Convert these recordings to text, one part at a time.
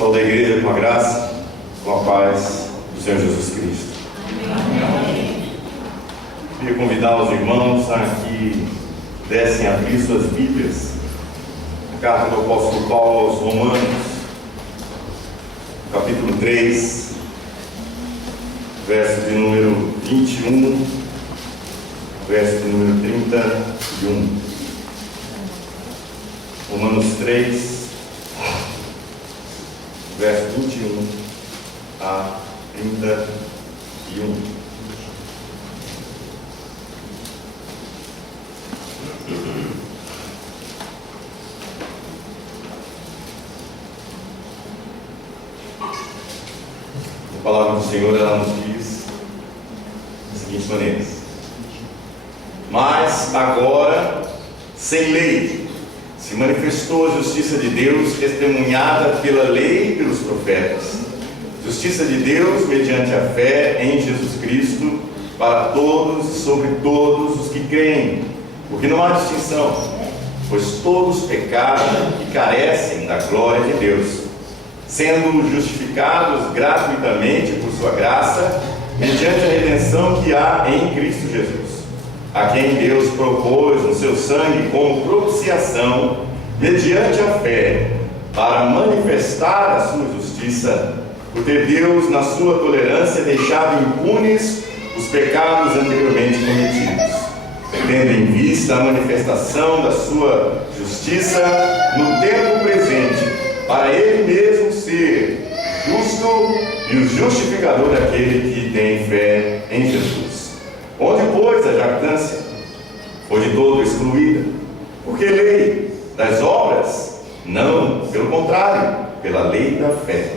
Saúde a igreja com a graça, com a paz do Senhor Jesus Cristo. Amém. Queria convidar os irmãos a que dessem a abrir suas Bíblias. A carta do apóstolo Paulo aos Romanos, capítulo 3, verso de número 21, verso de número 31. Romanos 3, verso 21 a 31. A palavra do Senhor, ela nos diz da seguinte maneira: mas agora, sem lei, se manifestou a justiça de Deus, testemunhada pela lei e pelos profetas. Justiça de Deus mediante a fé em Jesus Cristo, para todos e sobre todos os que creem, porque não há distinção, pois todos pecaram e carecem da glória de Deus, sendo justificados gratuitamente por sua graça, mediante a redenção que há em Cristo Jesus, a quem Deus propôs no seu sangue como propiciação, mediante a fé, para manifestar a sua justiça, por ter Deus, na sua tolerância, deixado impunes os pecados anteriormente cometidos, tendo em vista a manifestação da sua justiça no tempo presente, para Ele mesmo ser justo e o justificador daquele que tem fé em Jesus. Onde, pois, a jactância foi de todo excluída, porque lei das obras? Não, pelo contrário, pela lei da fé.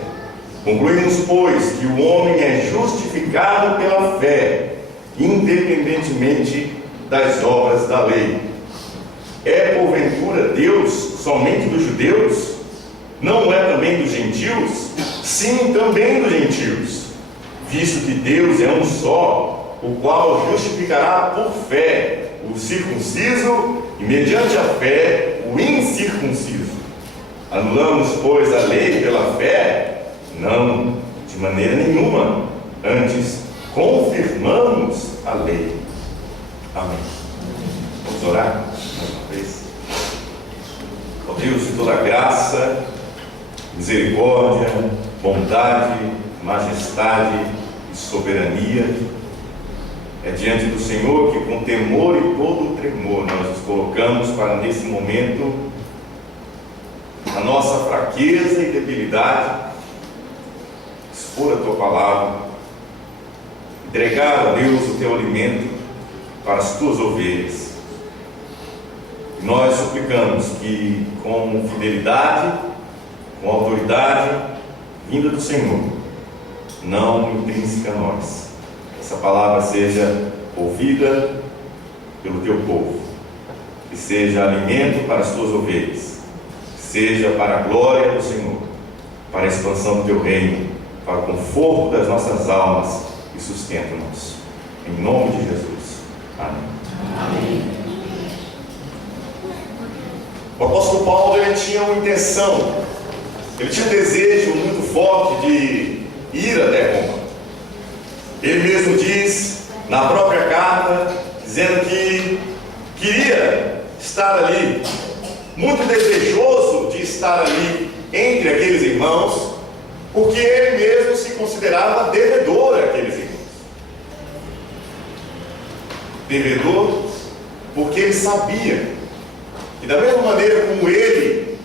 Concluímos, pois, que o homem é justificado pela fé, independentemente das obras da lei. É porventura Deus somente dos judeus? Não é também dos gentios? Sim, também dos gentios, visto que Deus é um só, o qual justificará por fé o circunciso e mediante a fé o incircunciso. Anulamos, pois, a lei pela fé? Não, de maneira nenhuma. Antes, confirmamos a lei. Amém. Vamos orar mais uma vez. Ó Deus de toda graça, misericórdia, bondade, majestade e soberania, é diante do Senhor que, com temor e todo tremor, nós nos colocamos para, nesse momento, a nossa fraqueza e debilidade, expor a Tua palavra, entregar a Deus o Teu alimento para as Tuas ovelhas. E nós suplicamos que, com fidelidade, com autoridade vinda do Senhor, não intrínseca a nós, essa palavra seja ouvida pelo Teu povo, que seja alimento para as Tuas ovelhas, que seja para a glória do Senhor, para a expansão do Teu reino, para o conforto das nossas almas e sustento nosso. Em nome de Jesus. Amém. Amém. O apóstolo Paulo, ele tinha uma intenção, ele tinha um desejo muito forte de ir até Roma. Ele mesmo diz na própria carta, dizendo que queria estar ali, muito desejoso de estar ali entre aqueles irmãos, porque ele mesmo se considerava devedor àqueles irmãos. Devedor porque ele sabia que, da mesma maneira como ele,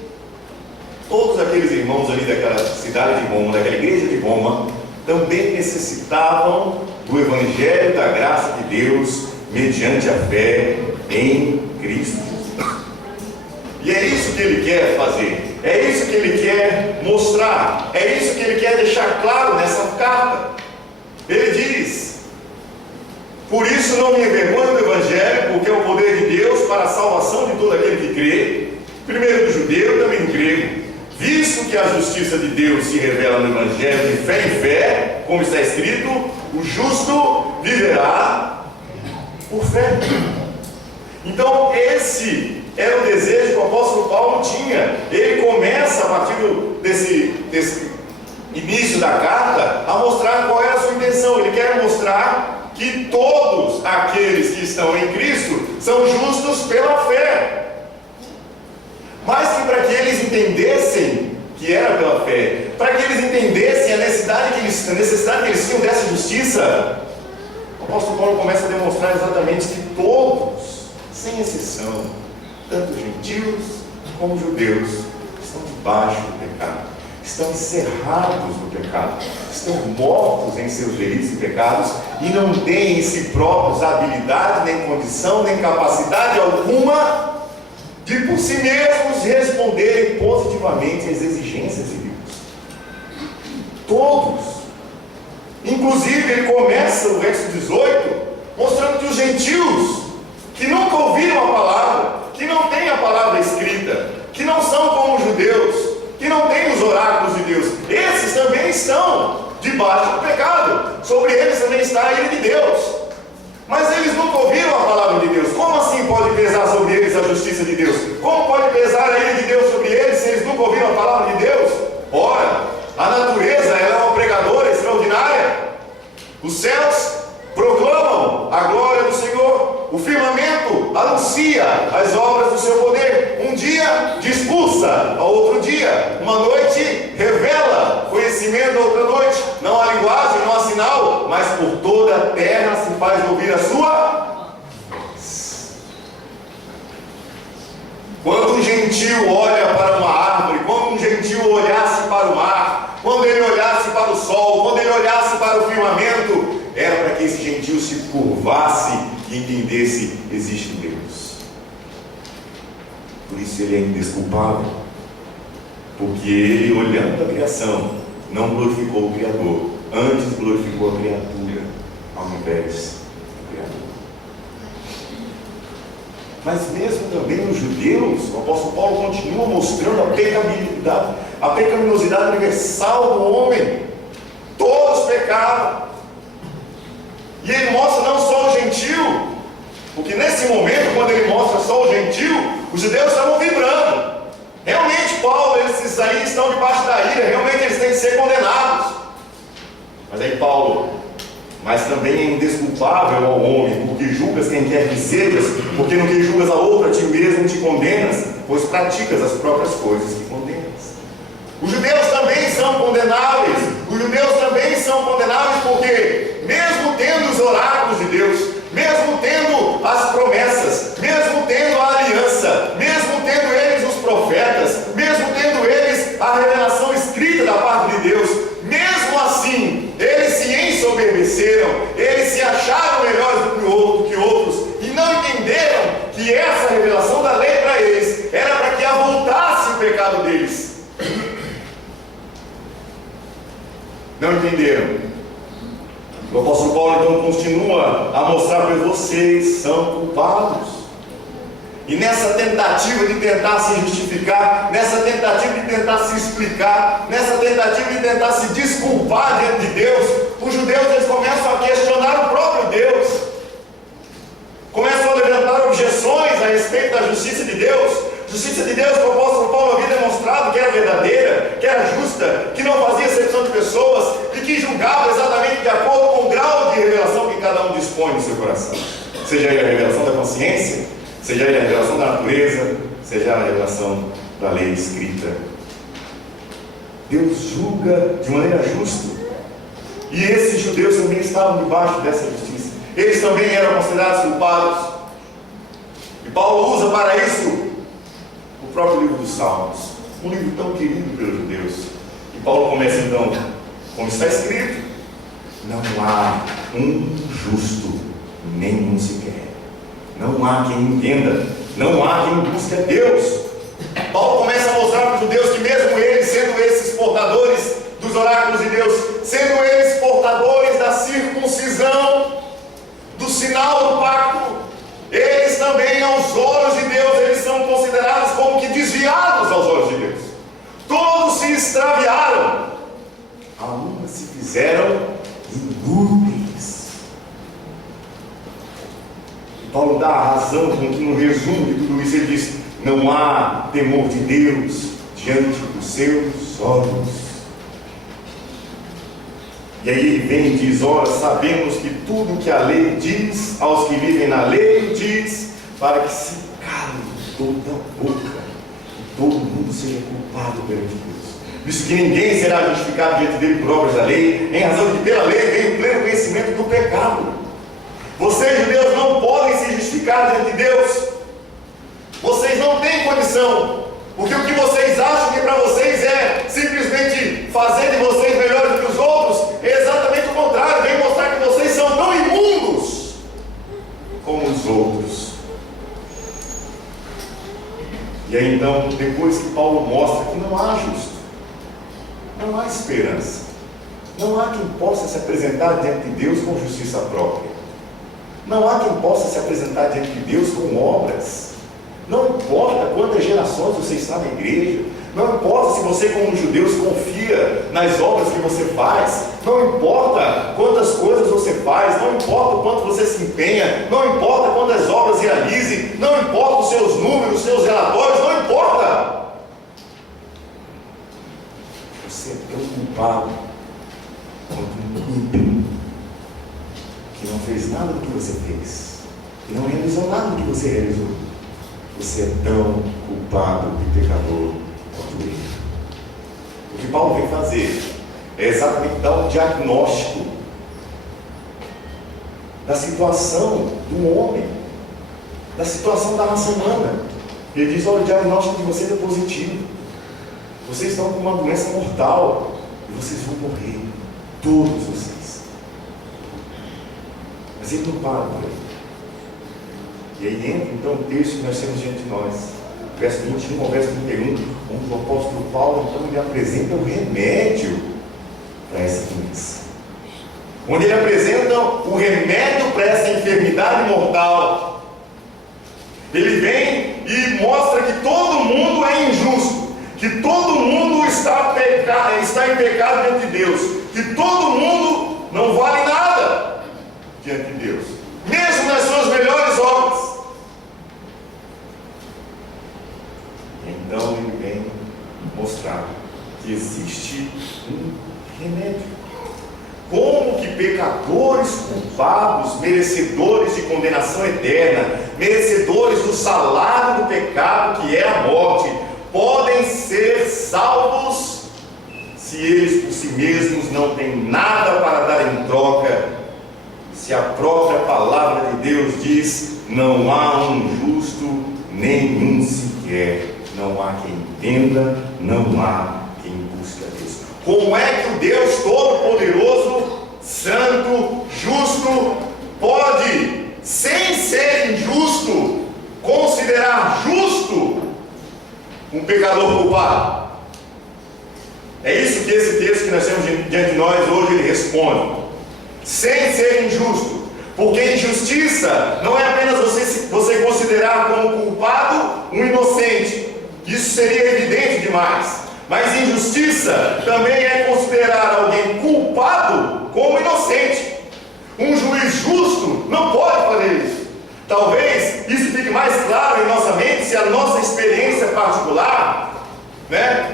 todos aqueles irmãos ali daquela cidade de Roma, daquela igreja de Roma, também necessitavam do Evangelho da graça de Deus mediante a fé em Cristo Jesus. E é isso que ele quer fazer, é isso que ele quer mostrar, é isso que ele quer deixar claro nessa carta. Ele diz: por isso não me envergonho do Evangelho, porque é o poder de Deus para a salvação de todo aquele que crê, primeiro do judeu e também do grego, visto que a justiça de Deus se revela no Evangelho de fé em fé, como está escrito: o justo viverá por fé. Então esse era o desejo que o apóstolo Paulo tinha. Ele começa a partir do desse início da carta a mostrar qual é a sua intenção. Ele quer mostrar que todos aqueles que estão em Cristo são justos pela fé. Mas que para que eles entendessem que era pela fé, para que eles entendessem a necessidade que eles tinham dessa justiça, o apóstolo Paulo começa a demonstrar exatamente que todos, sem exceção, tanto gentios como judeus, estão debaixo do pecado, estão encerrados no pecado, estão mortos em seus delitos e pecados e não têm em si próprios habilidade, nem condição, nem capacidade alguma de por si mesmos responderem positivamente às exigências de Deus. Todos. Inclusive, ele começa o verso 18 mostrando que os gentios que nunca ouviram a palavra, que não têm a palavra escrita, que não são como os judeus, que não têm os oráculos de Deus, esses também estão debaixo do pecado. Sobre eles também está a ira de Deus. Mas eles nunca ouviram a palavra de Deus. Como assim pode pesar sobre eles a justiça de Deus? Como pode pesar a ira de Deus sobre eles se eles nunca ouviram a palavra de Deus? Ora, a natureza ela é uma pregadora extraordinária. Os céus proclamam a glória do Senhor. O firmamento anuncia as obras do seu poder. Um dia expulsa ao outro dia. Uma noite revela conhecimento a outra noite. Não há linguagem, não há sinal, mas por toda a terra se faz ouvir a sua voz. Quando um gentio olha para uma árvore, quando um gentio olhasse para o mar, quando ele olhasse para o sol, quando ele olhasse para o firmamento, era para que esse gentio se curvasse e entendesse: existe um Deus. Por isso ele é indesculpável, porque ele, olhando a criação, não glorificou o Criador, antes glorificou a criatura ao invés do Criador. Mas mesmo também os judeus, o apóstolo Paulo continua mostrando a pecaminosidade universal do homem. Todos pecaram. E ele mostra não só o gentio, porque nesse momento, quando ele mostra só o gentio, os judeus estavam vibrando. Realmente, Paulo, esses aí estão debaixo da ira, realmente eles têm que ser condenados. Mas aí Paulo: mas também é indesculpável ao homem, porque julgas quem quer que sejas, porque no que julgas a outro, a ti mesmo te condenas, pois praticas as próprias coisas que condenas. Os judeus também são condenáveis. Os judeus também são condenáveis porque, mesmo tendo os oráculos de Deus, mesmo tendo as promessas, mesmo tendo a aliança, mesmo tendo eles os profetas, mesmo tendo eles a revelação escrita da parte de Deus, mesmo assim, eles se ensoberbeceram, eles se acharam melhores do que outros e não entenderam que essa revelação da lei para eles era para que avultasse o pecado deles. Não entenderam. O apóstolo Paulo então continua a mostrar para vocês: são culpados. E nessa tentativa de tentar se justificar, nessa tentativa de tentar se explicar, nessa tentativa de tentar se desculpar diante de Deus, os judeus eles começam a questionar o próprio Deus, começam a levantar objeções a respeito da justiça de Deus. Justiça de Deus que o apóstolo Paulo havia demonstrado que era verdadeira, que era justa, que não fazia acepção de pessoas e que julgava exatamente de acordo com o grau de revelação que cada um dispõe no seu coração. Seja ele a revelação da consciência, seja ele a revelação da natureza, seja a revelação da lei escrita. Deus julga de maneira justa. E esses judeus também estavam debaixo dessa justiça. Eles também eram considerados culpados. E Paulo usa para isso o próprio livro dos Salmos, um livro tão querido pelos judeus. E Paulo começa então, como está escrito: não há um justo, nenhum sequer. Não há quem entenda, não há quem busque a Deus. Paulo começa a mostrar para os judeus que mesmo eles, sendo esses portadores dos oráculos de Deus, sendo eles portadores da circuncisão, do sinal do pacto, eles também, aos olhos de Deus, eles são considerados como que desviados aos olhos de Deus. Todos se extraviaram, alguns se fizeram inúteis. Paulo dá a razão com que, no resumo de tudo isso, ele diz: não há temor de Deus diante dos seus olhos. E aí ele vem e diz: ora, sabemos que tudo que a lei diz aos que vivem na lei, diz para que se cale toda a boca e todo mundo seja culpado perante Deus. Visto que ninguém será justificado diante dele por obras da lei, em razão de que pela lei vem o pleno conhecimento do pecado. Vocês, judeus, não podem se justificar diante de Deus. Vocês não têm condição, porque o que vocês acham que para vocês é simplesmente fazer de vocês melhores do que os outros, é exatamente o contrário. Vem mostrar que vocês são tão imundos como os outros. E aí então, depois que Paulo mostra que não há justo, não há esperança, não há quem possa se apresentar diante de Deus com justiça própria, não há quem possa se apresentar diante de Deus com obras. Não importa quantas gerações você está na igreja, não importa se você, como judeus, confia nas obras que você faz, não importa quantas coisas você faz, não importa o quanto você se empenha, não importa quantas obras realize, não importa os seus números, os seus relatórios, não importa. Você é tão culpado quanto um ímpio que não fez nada do que você fez, que não realizou nada do que você realizou. Você é tão culpado e pecador quanto ele. O que Paulo vem fazer é exatamente dar um diagnóstico da situação do homem, da situação da raça humana. Ele diz: olha, o diagnóstico de vocês é positivo. Vocês estão com uma doença mortal e vocês vão morrer, todos vocês. Mas ele não para por aí. E aí entra então o texto que nós temos diante de nós, verso 21 ao verso 31, onde o apóstolo Paulo então ele apresenta o remédio para essa doença, onde ele apresenta o remédio para essa enfermidade mortal. Ele vem e mostra que todo mundo é injusto, que todo mundo está em pecado diante de Deus, que todo mundo não vale nada diante de Deus, mesmo nas suas melhores obras. Então ele vem mostrar que existe um remédio. Como que pecadores culpados, merecedores de condenação eterna, merecedores do salário do pecado que é a morte, podem ser salvos se eles por si mesmos não têm nada para dar em troca? Se a própria palavra de Deus diz: não há um justo, nenhum sequer, não há quem entenda, não há quem busque a Deus. Como é que o Deus Todo-Poderoso, Santo, Justo, pode, sem ser injusto, considerar justo um pecador culpado? É isso que esse texto que nós temos diante de nós hoje ele responde. Sem ser injusto, porque injustiça não é apenas você considerar como culpado um inocente, isso seria evidente demais, mas injustiça também é considerar alguém culpado como inocente. Um juiz justo não pode fazer isso. Talvez isso fique mais claro em nossa mente se a nossa experiência particular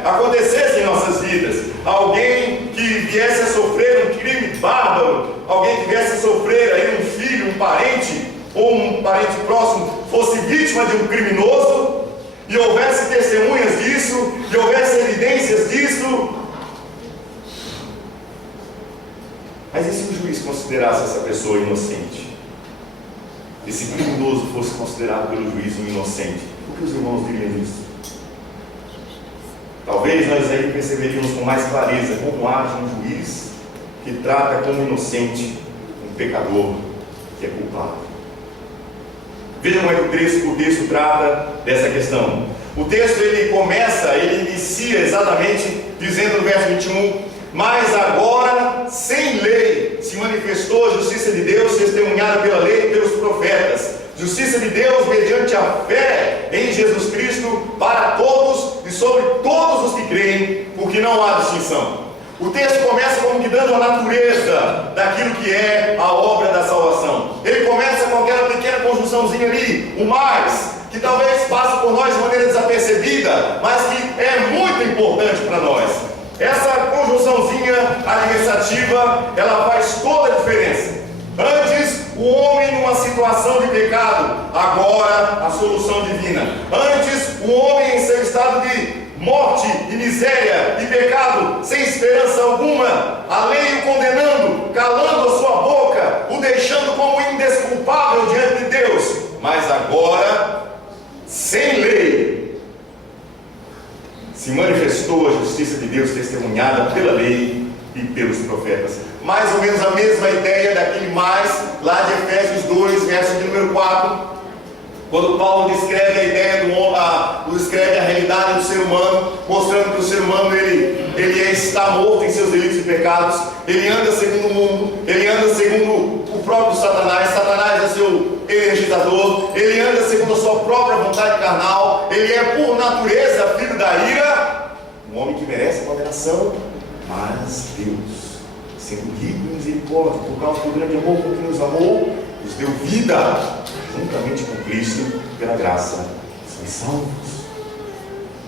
acontecesse em nossas vidas. Alguém que viesse a sofrer um crime bárbaro, alguém que viesse a sofrer aí um filho, um parente ou um parente próximo fosse vítima de um criminoso, e houvesse testemunhas disso, e houvesse evidências disso. Mas e se o juiz considerasse essa pessoa inocente? Esse criminoso fosse considerado pelo juiz um inocente? O que os irmãos diriam disso? Talvez nós aí perceberíamos com mais clareza como age um juiz que trata como inocente um pecador que é culpado. Vejam como é que o texto trata dessa questão. O texto ele inicia exatamente dizendo no verso 21: mas agora, sem lei, se manifestou a justiça de Deus, testemunhada pela lei e pelos profetas. Justiça de Deus mediante a fé em Jesus Cristo para todos e sobre todos os que creem, porque não há distinção. O texto começa como que dando a natureza daquilo que é a obra da salvação. Ele começa com aquela pequena conjunçãozinha ali, o mais, que talvez passe por nós de maneira desapercebida, mas que é muito importante para nós. Essa conjunçãozinha administrativa, ela faz toda a diferença. Antes, o homem numa situação de pecado, agora a solução divina. Antes, o homem em seu estado de morte, de miséria, de pecado, sem esperança alguma, a lei o condenando, calando a sua boca, o deixando como indesculpável diante de Deus. Mas agora, sem lei, se manifestou a justiça de Deus testemunhada pela lei e pelos profetas. Mais ou menos a mesma ideia daquele mais lá de Efésios 2, verso de número 4, quando Paulo descreve a ideia do homem, descreve a realidade do ser humano, mostrando que o ser humano ele está morto em seus delitos e pecados, ele anda segundo o mundo, ele anda segundo o próprio Satanás. Satanás é seu energizador, ele anda segundo a sua própria vontade carnal, ele é por natureza filho da ira, um homem que merece a condenação, mas Deus, sendo rico em misericórdia, por causa do grande amor com que nos amou, nos deu vida, juntamente com Cristo, pela graça, sois salvos.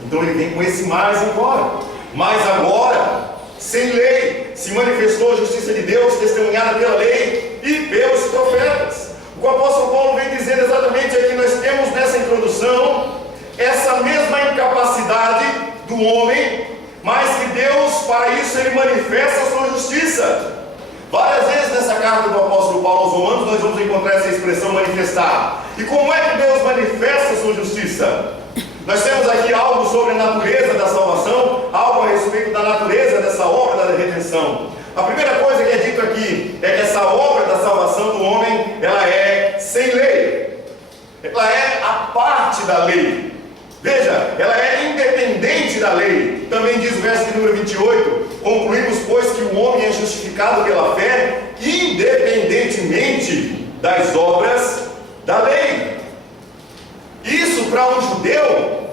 Então ele vem com esse mais agora. Mas agora, sem lei, se manifestou a justiça de Deus, testemunhada pela lei e pelos profetas. O que o apóstolo Paulo vem dizer exatamente é que nós temos nessa introdução essa mesma incapacidade do homem, mas que Deus, para isso, ele manifesta a sua justiça. Várias vezes nessa carta do apóstolo Paulo aos Romanos nós vamos encontrar essa expressão manifestar. E como é que Deus manifesta a sua justiça? Nós temos aqui algo sobre a natureza da salvação, algo a respeito da natureza dessa obra da redenção. A primeira coisa que é dito aqui é que essa obra da salvação do homem, ela é sem lei. Ela é a parte da lei. Veja, ela é independente da lei. Também diz o verso de número 28, concluímos, pois, que o homem é justificado pela fé, independentemente das obras da lei. Isso para um judeu,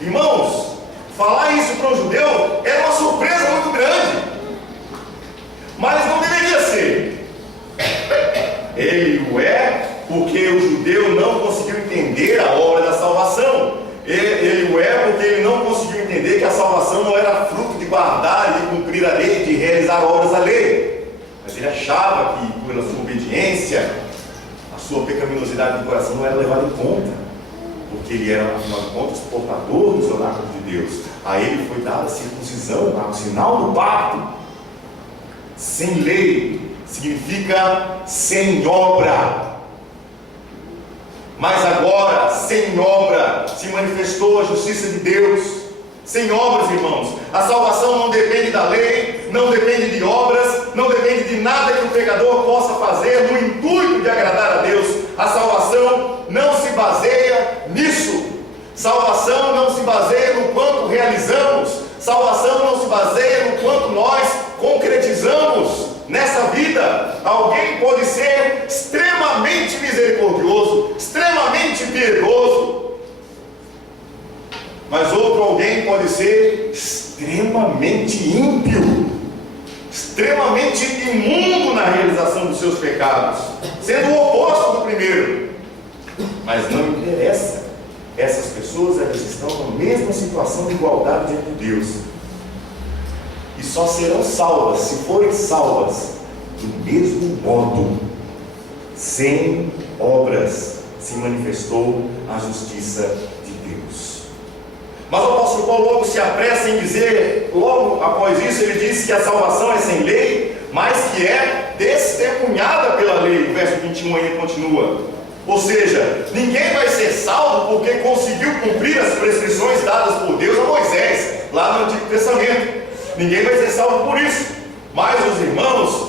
irmãos, falar isso para um judeu era uma surpresa muito grande, mas não deveria ser. Ele o é porque o judeu não conseguiu entender a obra da salvação. Ele o é porque ele não conseguiu entender que a salvação não era fruto de guardar e de cumprir a lei, de realizar obras da lei. Mas ele achava que pela sua obediência, a sua pecaminosidade do coração não era levada em conta, porque ele era, afinal de contas, portador dos oráculos de Deus. A ele foi dada a circuncisão, o sinal do pacto. Sem lei significa sem obra. Mas agora, sem obra, se manifestou a justiça de Deus. Sem obras, irmãos, a salvação não depende da lei, não depende de obras, não depende de nada que o pecador possa fazer no intuito de agradar a Deus. A salvação não se baseia nisso. Salvação não se baseia no quanto realizamos. Salvação não se baseia no quanto nós concretizamos nessa vida. Alguém pode ser extremamente misericordioso, extremamente piedoso, mas outro alguém pode ser extremamente ímpio, extremamente imundo na realização dos seus pecados, sendo o oposto do primeiro. Mas não interessa, essas pessoas, elas estão na mesma situação de igualdade diante de Deus, e só serão salvas se forem salvas do mesmo modo. Sem obras se manifestou a justiça de Deus. Mas o apóstolo Paulo logo se apressa em dizer, logo após isso ele diz que a salvação é sem lei, mas que é testemunhada pela lei. O verso 21 ainda continua. Ou seja, ninguém vai ser salvo porque conseguiu cumprir as prescrições dadas por Deus a Moisés, lá no Antigo Testamento. Ninguém vai ser salvo por isso. Mas os irmãos,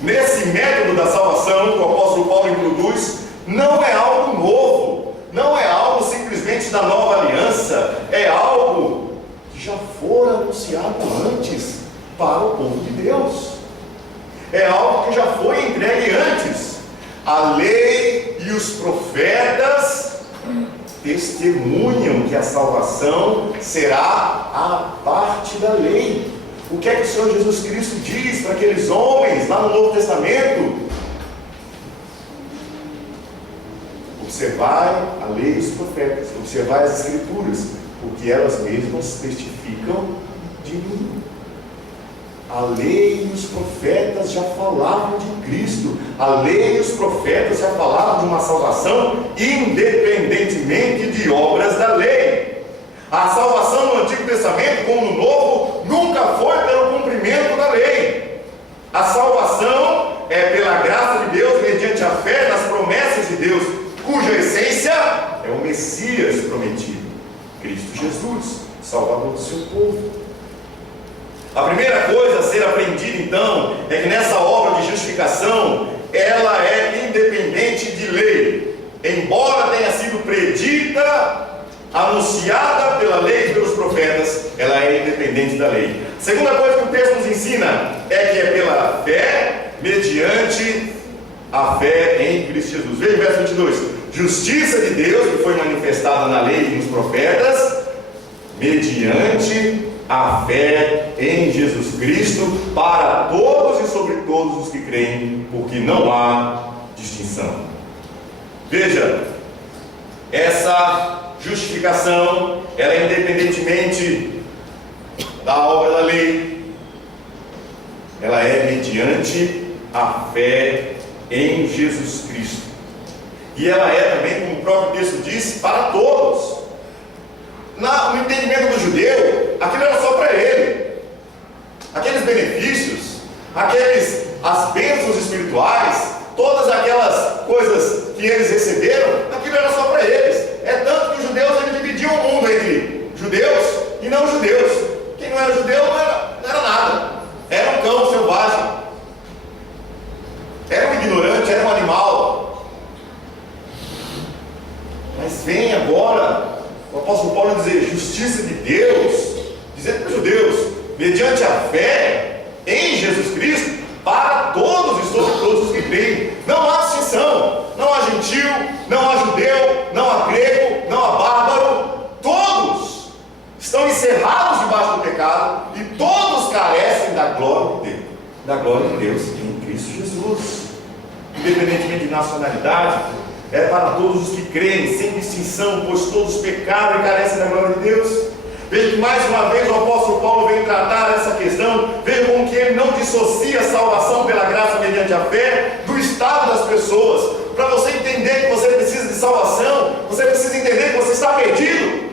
nesse método da salvação que o apóstolo Paulo introduz, não é algo novo, não é algo simplesmente da nova aliança, é algo que já foi anunciado antes para o povo de Deus, é algo que já foi entregue antes. A lei e os profetas testemunham que a salvação será a parte da lei. O que é que o Senhor Jesus Cristo diz para aqueles homens lá no Novo Testamento? Observai a lei e os profetas, observai as Escrituras, porque porque elas mesmas testificam de mim. A lei e os profetas já falavam de Cristo. A lei e os profetas já falavam de uma salvação independentemente de obras da lei. A salvação no Antigo Testamento, como no Novo, nunca foi pelo cumprimento da lei. A salvação é pela graça de Deus, mediante a fé nas promessas de Deus, cuja essência é o Messias prometido, Cristo Jesus, Salvador do seu povo. A primeira coisa a ser aprendida, então, é que nessa obra de justificação, ela é independente de lei. Embora tenha sido predita, anunciada pela lei e pelos profetas, ela é independente da lei. A segunda coisa que o texto nos ensina é que é pela fé, mediante a fé em Cristo Jesus. Veja o verso 22. Justiça de Deus que foi manifestada na lei e nos profetas, mediante a fé em Jesus Cristo, para todos e sobre todos os que creem, porque não há distinção. Veja, essa justificação, ela é independentemente da obra da lei, ela é mediante a fé em Jesus Cristo, e ela é também, como o próprio texto diz, para todos. No entendimento do judeu, aquilo era só para ele. Aqueles benefícios, as bênçãos espirituais, todas aquelas coisas que eles receberam, aquilo era só para eles. É tanto que os judeus, eles dividiam o mundo entre judeus e não judeus. Quem não era judeu não era nada, era um cão selvagem, era um ignorante, era um animal. Mas vem agora o apóstolo Paulo dizer, justiça de Deus, dizendo para os judeus, mediante a fé em Jesus Cristo, para todos e sobre todos os que creem. Não há distinção, não há gentil, não há judeu, não há grego, não há bárbaro. Todos estão encerrados debaixo do pecado e todos carecem da glória de Deus em Cristo Jesus. Independentemente de nacionalidade, é para todos os que creem, sem distinção, pois todos pecaram e carecem da glória de Deus. Veja que mais uma vez o apóstolo Paulo vem tratar essa questão. Veja como que ele não dissocia a salvação pela graça mediante a fé do estado das pessoas. Para você entender que você precisa de salvação, você precisa entender que você está perdido.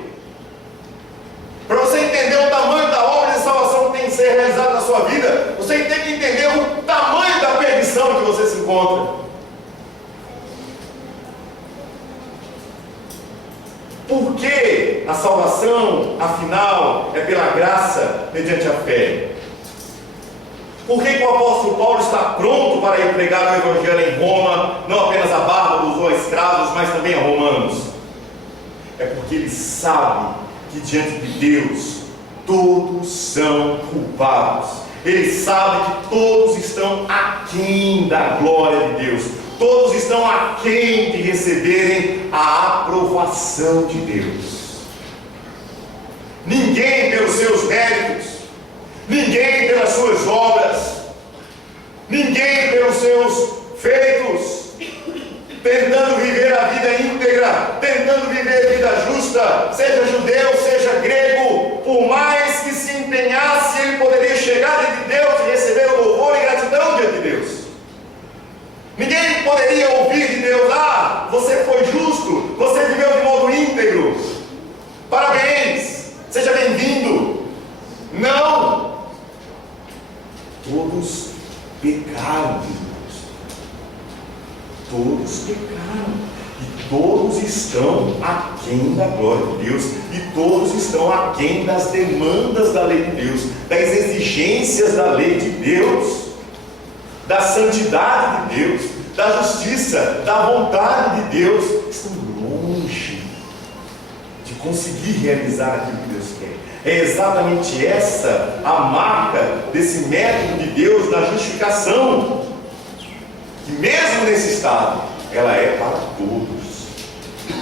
Para você entender o tamanho da obra de salvação que tem que ser realizada na sua vida, você tem que entender o tamanho da perdição em que você se encontra. Por que a salvação, afinal, é pela graça mediante a fé? Por que o apóstolo Paulo está pronto para ir pregar o Evangelho em Roma, não apenas a bárbaros ou a escravos, mas também a romanos? É porque ele sabe que diante de Deus todos são culpados. Ele sabe que todos estão aquém da glória de Deus. Todos estão aquém de receberem a aprovação de Deus. Ninguém pelos seus méritos, ninguém pelas suas obras, ninguém pelos seus feitos, tentando viver a vida íntegra, tentando viver a vida justa, seja judeu, seja grego, por mais que se empenhasse, ele poderia chegar diante de Deus e receber o louvor e gratidão diante de Deus. Ninguém poderia ouvir de Deus, você foi justo, você viveu de modo íntegro, parabéns, seja bem-vindo. Não! Todos pecaram, irmãos. Todos pecaram. E todos estão aquém da glória de Deus. E todos estão aquém das demandas da lei de Deus, das exigências da lei de Deus, da santidade de Deus, da justiça, da vontade de Deus. Estão longe de conseguir realizar aquilo que Deus quer. É exatamente essa a marca desse método de Deus da justificação, que mesmo nesse estado, ela é para todos,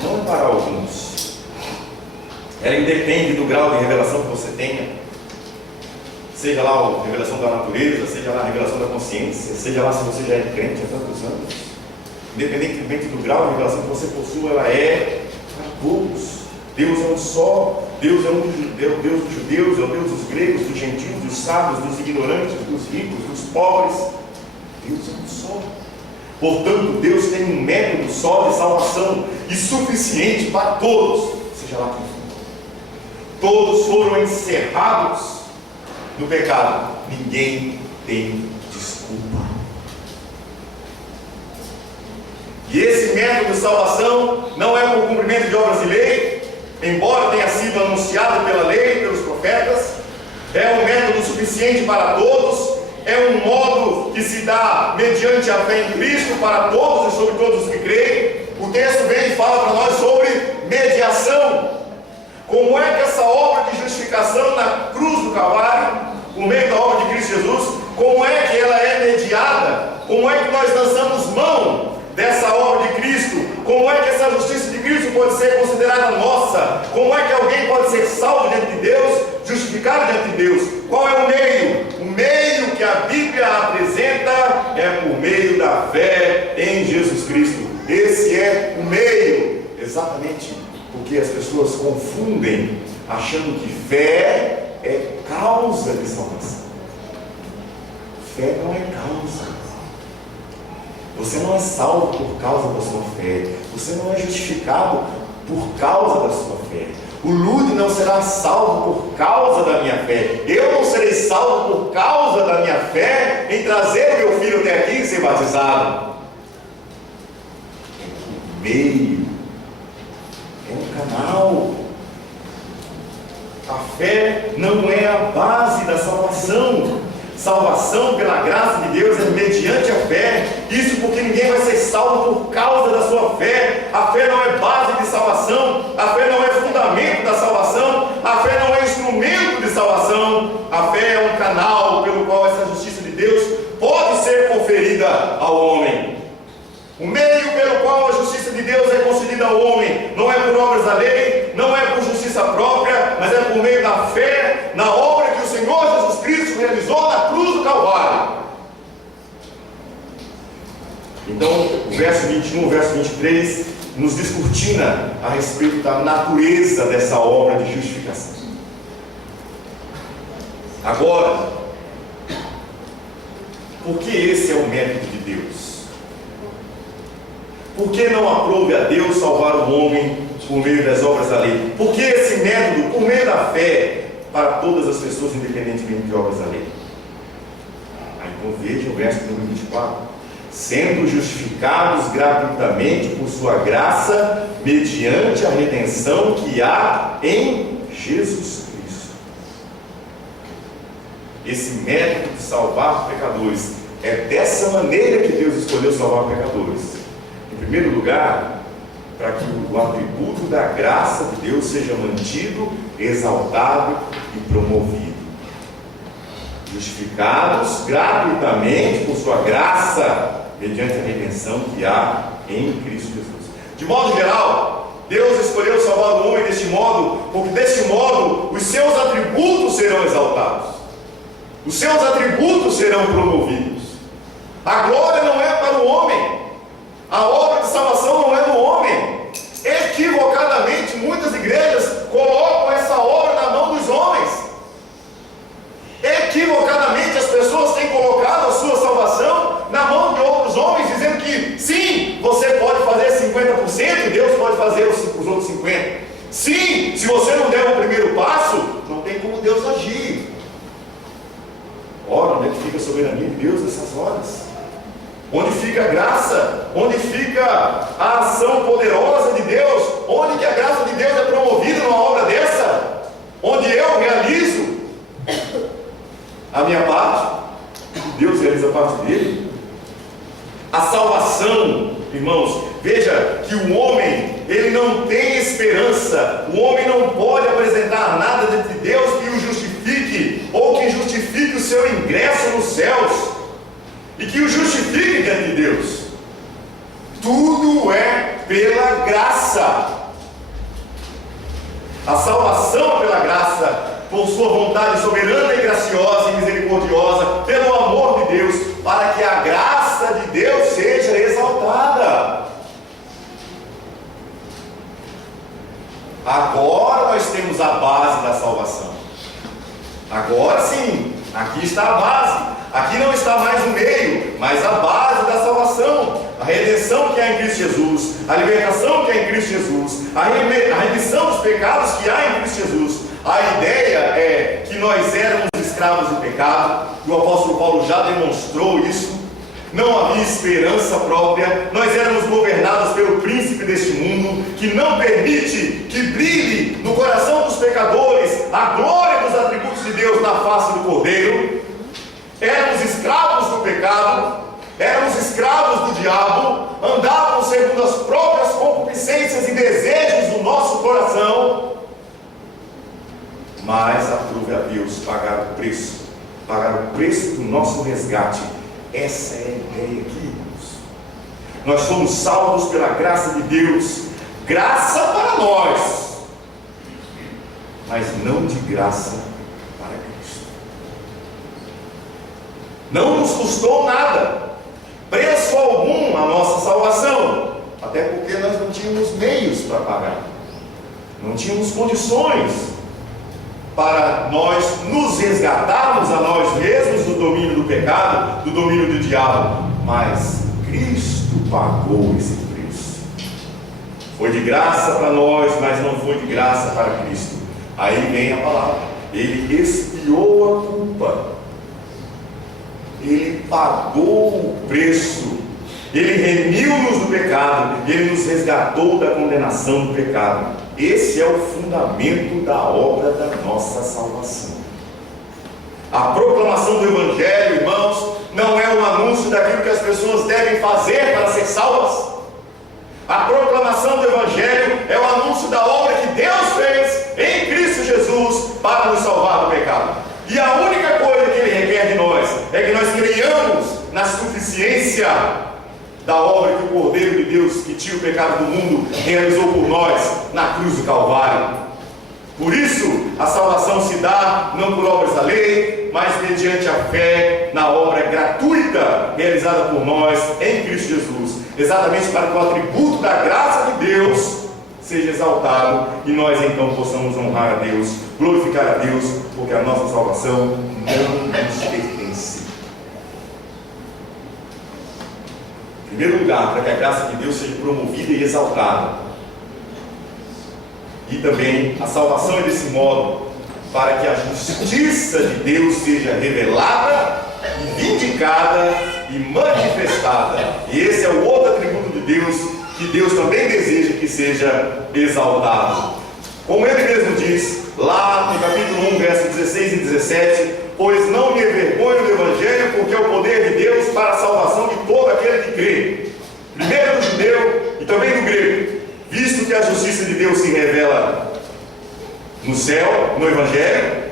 não para alguns. Ela independe do grau de revelação que você tenha, seja lá a revelação da natureza, seja lá a revelação da consciência, seja lá se você já é crente há tantos anos. Independentemente do grau de revelação que você possua, ela é para todos. Deus é um só, Deus é um Deus dos judeus, é o Deus dos gregos, dos gentios, dos sábios, dos ignorantes, dos ricos, dos pobres. Deus é um só. Portanto, Deus tem um método só de salvação e suficiente para todos, seja lá quem for. Todos foram encerrados no pecado. Ninguém tem desculpa. E esse método de salvação não é por cumprimento de obras de lei, embora tenha sido anunciado pela lei, pelos profetas. É um método suficiente para todos. É um modo que se dá mediante a fé em Cristo para todos e sobre todos os que creem. O texto vem e fala para nós sobre mediação. Como é que essa obra de justificação na cruz do Calvário, por meio da obra de Cristo Jesus, como é que ela é mediada? Como é que nós lançamos mão dessa obra de Cristo? Como é que essa justiça de Cristo pode ser considerada nossa? Como é que alguém pode ser salvo diante de Deus, justificado diante de Deus? Qual é o meio? O meio que a Bíblia apresenta é por meio da fé em Jesus Cristo. Esse é o meio, exatamente porque as pessoas confundem, achando que fé é causa de salvação. Fé não é causa. Você não é salvo por causa da sua fé. Você não é justificado por causa da sua fé. O Lude não será salvo por causa da minha fé. Eu não serei salvo por causa da minha fé em trazer meu filho até aqui e ser batizado. É um meio, é um canal. A fé não é a base da salvação. Salvação pela graça de Deus é mediante a fé. Isso porque ninguém vai ser salvo por causa da sua fé. A fé não é base de salvação. A fé não é fundamento da salvação. A fé não é instrumento de salvação. A fé é um canal pelo qual essa justiça de Deus pode ser conferida ao homem. O meio pelo qual a justiça de Deus é concedida ao homem não é por obras da lei, não é por justiça própria, mas é por meio da fé na obra que o Senhor Jesus Cristo realizou na cruz do Calvário. Então, o verso 21, o verso 23 nos descortina a respeito da natureza dessa obra de justificação. Agora, por que esse é o método de Deus? Por que não aprove a Deus salvar o homem por meio das obras da lei? Por que esse método, por meio da fé, para todas as pessoas, independentemente de obras da lei? Então veja o verso número 24. Sendo justificados gratuitamente por sua graça, mediante a redenção que há em Jesus Cristo. Esse método de salvar pecadores, é dessa maneira que Deus escolheu salvar pecadores. Em primeiro lugar, para que o atributo da graça de Deus seja mantido, exaltado e promovido. Justificados gratuitamente por sua graça, mediante a redenção que há em Cristo Jesus. De modo geral, Deus escolheu salvar o homem deste modo, porque deste modo os seus atributos serão exaltados, os seus atributos serão promovidos. A glória não é para o homem, a obra de salvação não é do homem. Equivocadamente, muitas igrejas colocam essa obra na mão dos homens. Equivocadamente, as pessoas têm colocado a sua salvação na mão de outros homens, dizendo que sim, você pode fazer 50% e Deus pode fazer os outros 50%. Sim, se você não der o primeiro passo, não tem como Deus agir. Ora, onde é que fica a soberania de Deus nessas horas? Onde fica a graça? Onde fica a ação poderosa de Deus? Onde que a graça de Deus é promovida numa obra dessa? Onde eu realizo a minha parte, Deus realiza a parte dele. A salvação, irmãos, veja que o homem, ele não tem esperança. O homem não pode apresentar nada diante de Deus que o justifique, ou que justifique o seu ingresso nos céus, e que o justifique diante de Deus. Tudo é pela graça. A salvação é pela graça, por sua vontade soberana e graciosa e misericordiosa, pelo amor de Deus, para que a graça de Deus seja exaltada. Agora nós temos a base da salvação. Agora sim, aqui está a base. Aqui não está mais o meio, mas a base da salvação. A redenção que há em Cristo Jesus, a libertação que há em Cristo Jesus, a remissão dos pecados que há em Cristo Jesus. A ideia é que nós éramos escravos do pecado, e o apóstolo Paulo já demonstrou isso. Não havia esperança própria, nós éramos governados pelo príncipe deste mundo, que não permite que brilhe no coração dos pecadores a glória dos atributos de Deus na face do Cordeiro. Éramos escravos do pecado, éramos escravos do diabo, andávamos segundo as próprias concupiscências e desejos do nosso coração. Mas aprove a Deus pagar o preço do nosso resgate. Essa é a ideia aqui, irmãos. Nós somos salvos pela graça de Deus, graça para nós, mas não de graça para Cristo. Não nos custou nada, preço algum a nossa salvação, até porque nós não tínhamos meios para pagar, não tínhamos condições para nós nos resgatarmos a nós mesmos do domínio do pecado, do domínio do diabo. Mas Cristo pagou esse preço. Foi de graça para nós, mas não foi de graça para Cristo. Aí vem a palavra: Ele expiou a culpa, Ele pagou o preço, Ele remiu-nos do pecado, Ele nos resgatou da condenação do pecado. Esse é o fundamento da obra da nossa salvação. A proclamação do Evangelho, irmãos, não é um anúncio daquilo que as pessoas devem fazer para ser salvas. A proclamação do Evangelho é o anúncio da obra que Deus fez em Cristo Jesus para nos salvar do pecado. E a única coisa que Ele requer de nós é que nós creiamos na suficiência da obra que o Cordeiro de Deus, que tira o pecado do mundo, realizou por nós na cruz do Calvário. Por isso, a salvação se dá não por obras da lei, mas mediante a fé na obra gratuita realizada por nós em Cristo Jesus, exatamente para que o atributo da graça de Deus seja exaltado e nós então possamos honrar a Deus, glorificar a Deus, porque a nossa salvação não nos pertence. Em primeiro lugar, para que a graça de Deus seja promovida e exaltada. E também a salvação é desse modo, para que a justiça de Deus seja revelada e vindicada e manifestada. E esse é o outro atributo de Deus, que Deus também deseja que seja exaltado. Como Ele mesmo diz, lá no capítulo 1, versos 16 e 17: pois não me envergonho do Evangelho, porque é o poder de Deus para a salvação de todo aquele que crê, primeiro do judeu e também do grego, visto que a justiça de Deus se revela no céu, no Evangelho,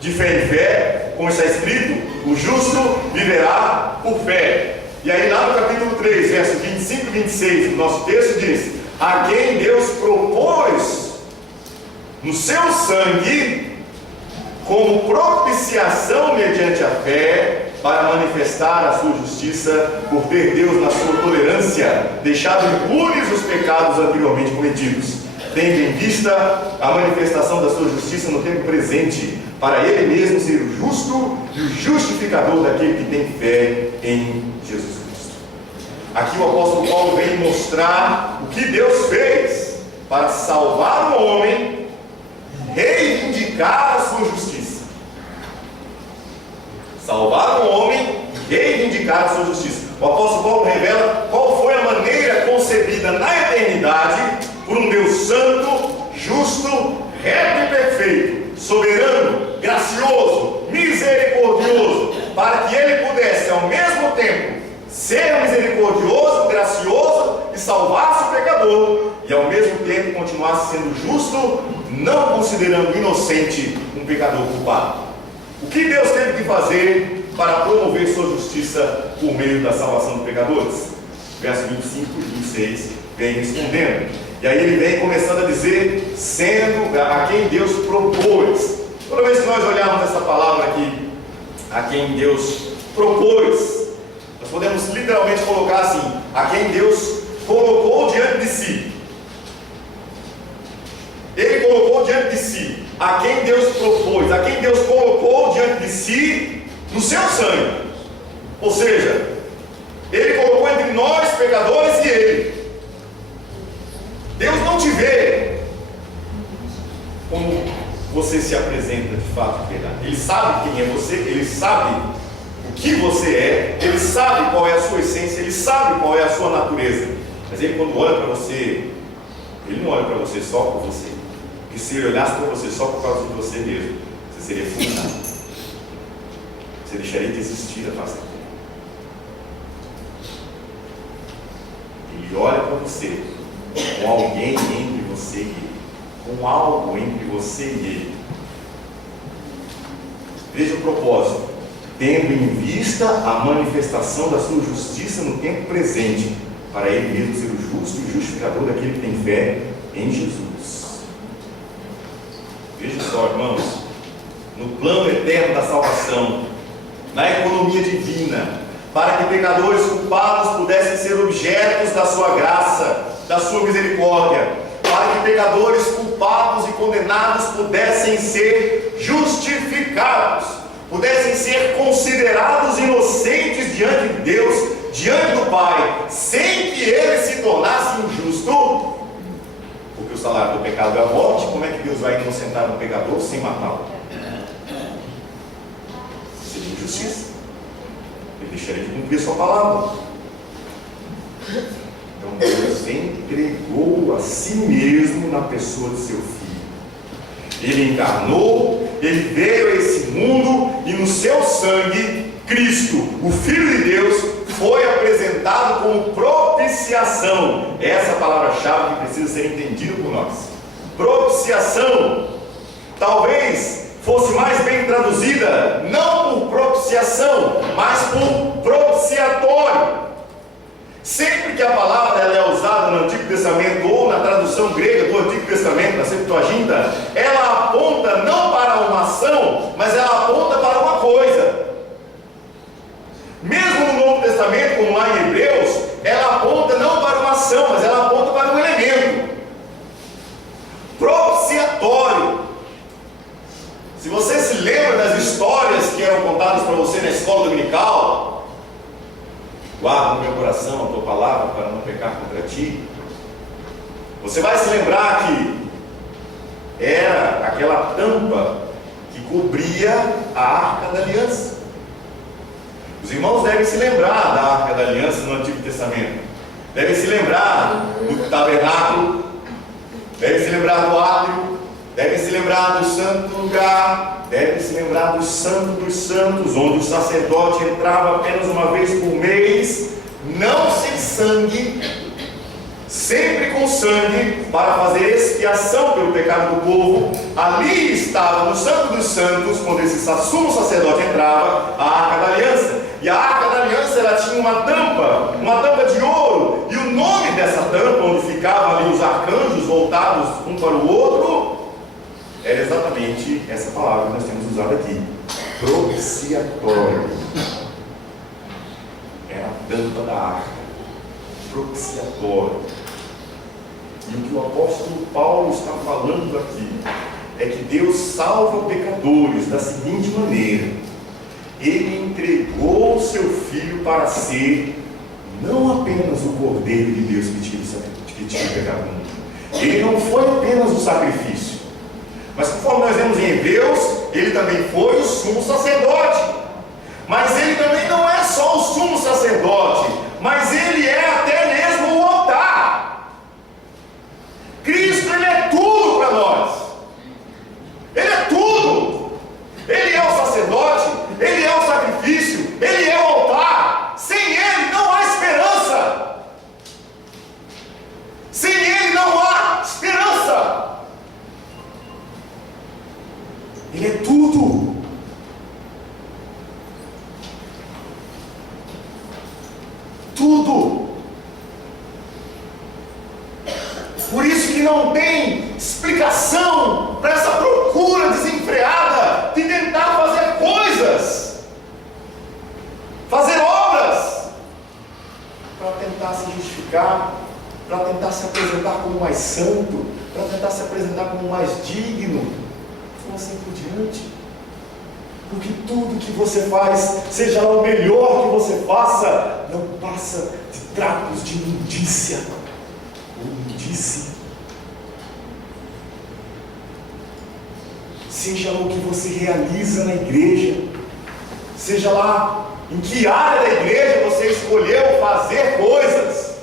de fé em fé, como está escrito: o justo viverá por fé. E aí lá no capítulo 3, versos 25 e 26, o nosso texto diz: a quem Deus propôs no seu sangue como propiciação mediante a fé, para manifestar a sua justiça, por ter Deus na sua tolerância deixado impunes os pecados anteriormente cometidos, tendo em vista a manifestação da sua justiça no tempo presente, para Ele mesmo ser o justo e o justificador daquele que tem fé em Jesus Cristo. Aqui o apóstolo Paulo vem mostrar o que Deus fez para salvar o homem e reivindicar a sua justiça. Salvar o homem e reivindicar a sua justiça. O apóstolo Paulo revela qual foi a maneira concebida na eternidade por um Deus santo, justo, reto e perfeito, soberano, gracioso, misericordioso, para que Ele pudesse ao mesmo tempo ser misericordioso, gracioso e salvasse o pecador, e ao mesmo tempo continuasse sendo justo, não considerando inocente um pecador culpado. O que Deus teve que fazer para promover sua justiça por meio da salvação dos pecadores? Versos 25 e 26 vem respondendo. E aí ele vem começando a dizer: sendo a quem Deus propôs. Toda vez que nós olharmos essa palavra aqui, a quem Deus propôs, nós podemos literalmente colocar assim: a quem Deus colocou diante de si. Ele colocou diante de si a quem Deus propôs, a quem Deus colocou diante de si no seu sangue. Ou seja, Ele colocou entre nós, pecadores, e Ele. Deus não te vê como você se apresenta de fato e verdade. Ele sabe quem é você, Ele sabe o que você é, Ele sabe qual é a sua essência, Ele sabe qual é a sua natureza. Mas Ele, quando olha para você, Ele não olha para você só por você. Porque se Ele olhasse para você só por causa de você mesmo, você seria fulminado. Você deixaria de existir da face da terra. Ele olha para você com alguém entre você e Ele, com algo entre você e Ele. Veja o propósito: tendo em vista a manifestação da sua justiça no tempo presente, para Ele mesmo ser o justo e justificador daquele que tem fé em Jesus. Veja só, irmãos, no plano eterno da salvação, na economia divina, para que pecadores culpados pudessem ser objetos da sua graça, da sua misericórdia, para que pecadores culpados e condenados pudessem ser justificados, pudessem ser considerados inocentes diante de Deus, diante do Pai, sem que Ele se tornasse injusto, porque o salário do pecado é a morte. Como é que Deus vai inocentar um pecador sem matá-lo? Seria injustiça. Ele deixaria de cumprir sua palavra. Então Deus entregou a si mesmo na pessoa de seu Filho. Ele encarnou, Ele veio a esse mundo e no seu sangue, Cristo, o Filho de Deus, foi apresentado como propiciação. Essa é a palavra-chave que precisa ser entendida por nós. Propiciação. Talvez fosse mais bem traduzida não por propiciação, mas por propiciatório. Sempre que a palavra ela é usada no Antigo Testamento ou na tradução grega do Antigo Testamento, na Septuaginta, ela aponta não para uma ação, mas ela aponta para uma coisa. Mesmo no Novo Testamento, como lá em Hebreus, ela aponta não para uma ação, mas ela aponta para um elemento propiciatório. Se você se lembra das histórias que eram contadas para você na escola dominical, guarda no meu coração a tua palavra para não pecar contra ti, você vai se lembrar que era aquela tampa que cobria a Arca da Aliança. Os irmãos devem se lembrar da Arca da Aliança no Antigo Testamento, devem se lembrar do tabernáculo, devem se lembrar do átrio, devem se lembrar do santo lugar, devem se lembrar do santo dos santos, onde o sacerdote entrava apenas uma vez por mês, não sem sangue, sempre com sangue, para fazer expiação pelo pecado do povo. Ali estava no santo dos santos, quando esse sumo sacerdote entrava, a Arca da Aliança. E a Arca da Aliança ela tinha uma tampa de ouro, e o nome dessa tampa, onde ficavam ali os arcanjos voltados um para o outro, era exatamente essa palavra que nós temos usado aqui: propiciatório. Era a tampa da arca, propiciatório. E o que o apóstolo Paulo está falando aqui é que Deus salva pecadores da seguinte maneira: Ele entregou o seu Filho para ser não apenas o Cordeiro de Deus que tira o pecado do mundo. Ele não foi apenas o sacrifício, mas conforme nós vemos em Hebreus, Ele também foi o sumo sacerdote. Mas Ele também não é só o sumo sacerdote, mas Ele é até mesmo o altar. Cristo, Ele é tudo para nós. Ele é tudo. Ele é o sacerdote, Ele é o sacrifício, Ele é o altar. Sem Ele não há esperança. Sem Ele não há esperança. Ele é tudo. Tudo. Por isso que não tem explicação para essa procura desenfreada de tentar fazer coisas, fazer obras, para tentar se justificar, para tentar se apresentar como mais santo, para tentar se apresentar como como mais digno, e assim por diante. Porque tudo que você faz, seja lá o melhor que você faça, não passa de trapos de imundícia ou imundície. Seja lá o que você realiza na igreja, seja lá em que área da igreja você escolheu fazer coisas,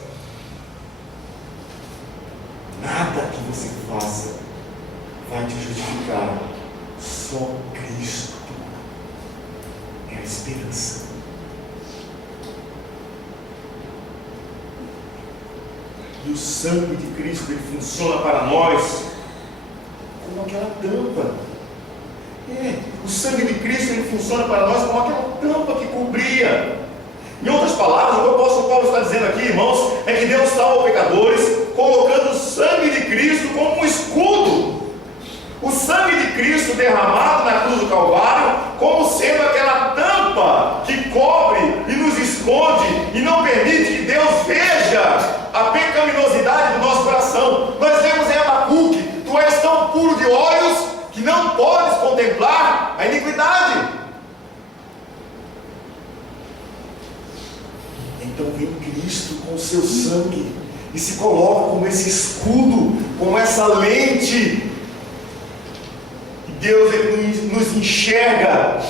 nada que você faça vai te justificar. Só Cristo é a esperança. E o sangue de Cristo, ele funciona para nós como aquela tampa. O sangue de Cristo, ele funciona para nós como aquela tampa que cobria. Em outras palavras, o que o apóstolo Paulo está dizendo aqui, irmãos, é que Deus salva pecadores colocando o sangue de Cristo como um escudo. O sangue de Cristo derramado na cruz do Calvário como sendo aquela tampa que cobre e nos esconde e não permite que Deus veja a pecaminosidade do nosso coração. Nós vemos em Abacuque: tu és tão puro de olhos que não podes contemplar a iniquidade. Então vem Cristo com o seu sangue e se coloca como esse escudo, como essa lente. E Deus, ele nos enxerga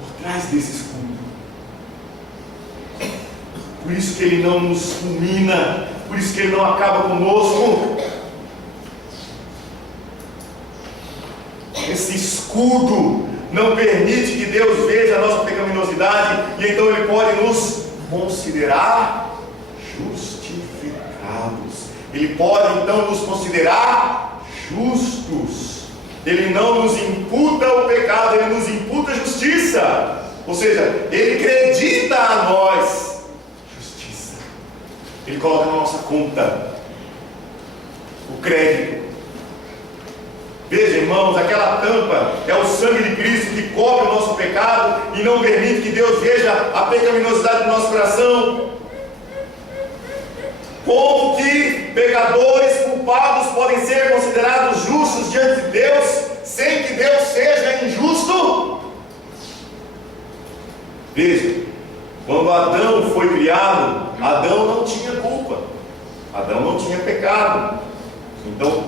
por trás desse escudo. Por isso que ele não nos fulmina, por isso que ele não acaba conosco. Esse escudo não permite que Deus veja a nossa pecaminosidade, e então ele pode nos considerar justificados. Ele pode então nos considerar justos. Ele não nos imputa o pecado, ele nos imputa a justiça. Ou seja, ele acredita a nós justiça. Ele coloca na nossa conta o crédito. Veja, irmãos, aquela tampa é o sangue de Cristo que cobre o nosso pecado e não permite que Deus veja a pecaminosidade do nosso coração. Como que pecadores culpados podem ser considerados justos diante de Deus, sem que Deus seja injusto? Veja, quando Adão foi criado, Adão não tinha culpa, Adão não tinha pecado. Então,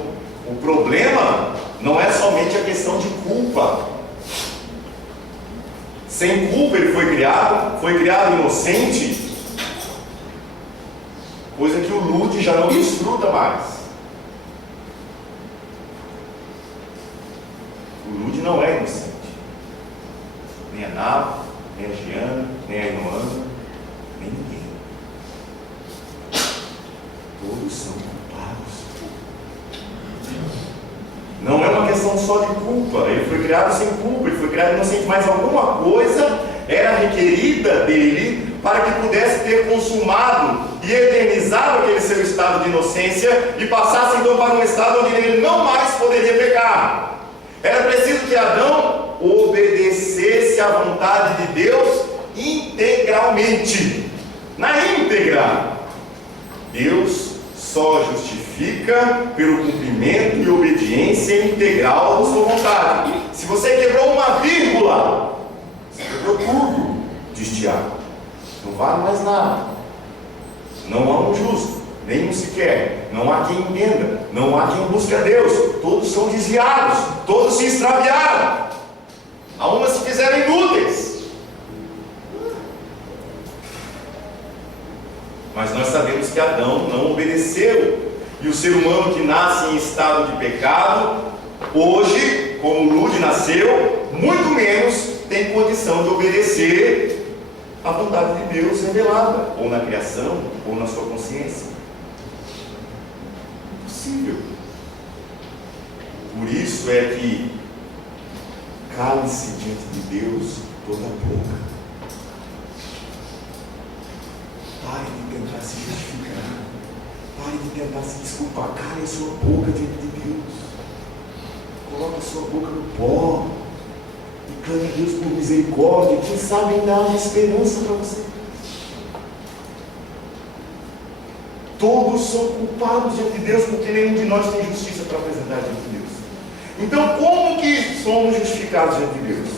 o problema não é somente a questão de culpa. Sem culpa ele foi criado inocente, coisa que o Lute já não desfruta mais. O Lute não é inocente, nem a Nava, nem a Giana, nem a Inoana, nem ninguém. Todos são culpados. Não é uma questão só de culpa. Ele foi criado sem culpa, ele foi criado inocente, mas alguma coisa era requerida dele para que pudesse ter consumado e eternizado aquele seu estado de inocência e passasse então para um estado onde ele não mais poderia pecar. Era preciso que Adão obedecesse à vontade de Deus integralmente. Na íntegra, Deus só justifica pelo cumprimento e obediência integral da sua vontade. Se você quebrou uma vírgula, você quebrou tudo, diz Tiago. Não vale mais nada. Não há um justo, nenhum sequer. Não há quem entenda, não há quem busque a Deus. Todos são desviados, todos se extraviaram. Algumas se fizeram inúteis. Mas nós sabemos que Adão não obedeceu. E o ser humano que nasce em estado de pecado, hoje, como Lude nasceu, muito menos tem condição de obedecer à vontade de Deus revelada, ou na criação, ou na sua consciência. Impossível. Por isso é que cale-se diante de Deus toda a boca. Pare de tentar se justificar. Pare de tentar se desculpar. Cale a sua boca diante de Deus. Coloque a sua boca no pó. E clame a Deus por misericórdia. Quem sabe ainda há uma esperança para você. Todos são culpados diante de Deus, porque nenhum de nós tem justiça para apresentar diante de Deus. Então, como que somos justificados diante de Deus?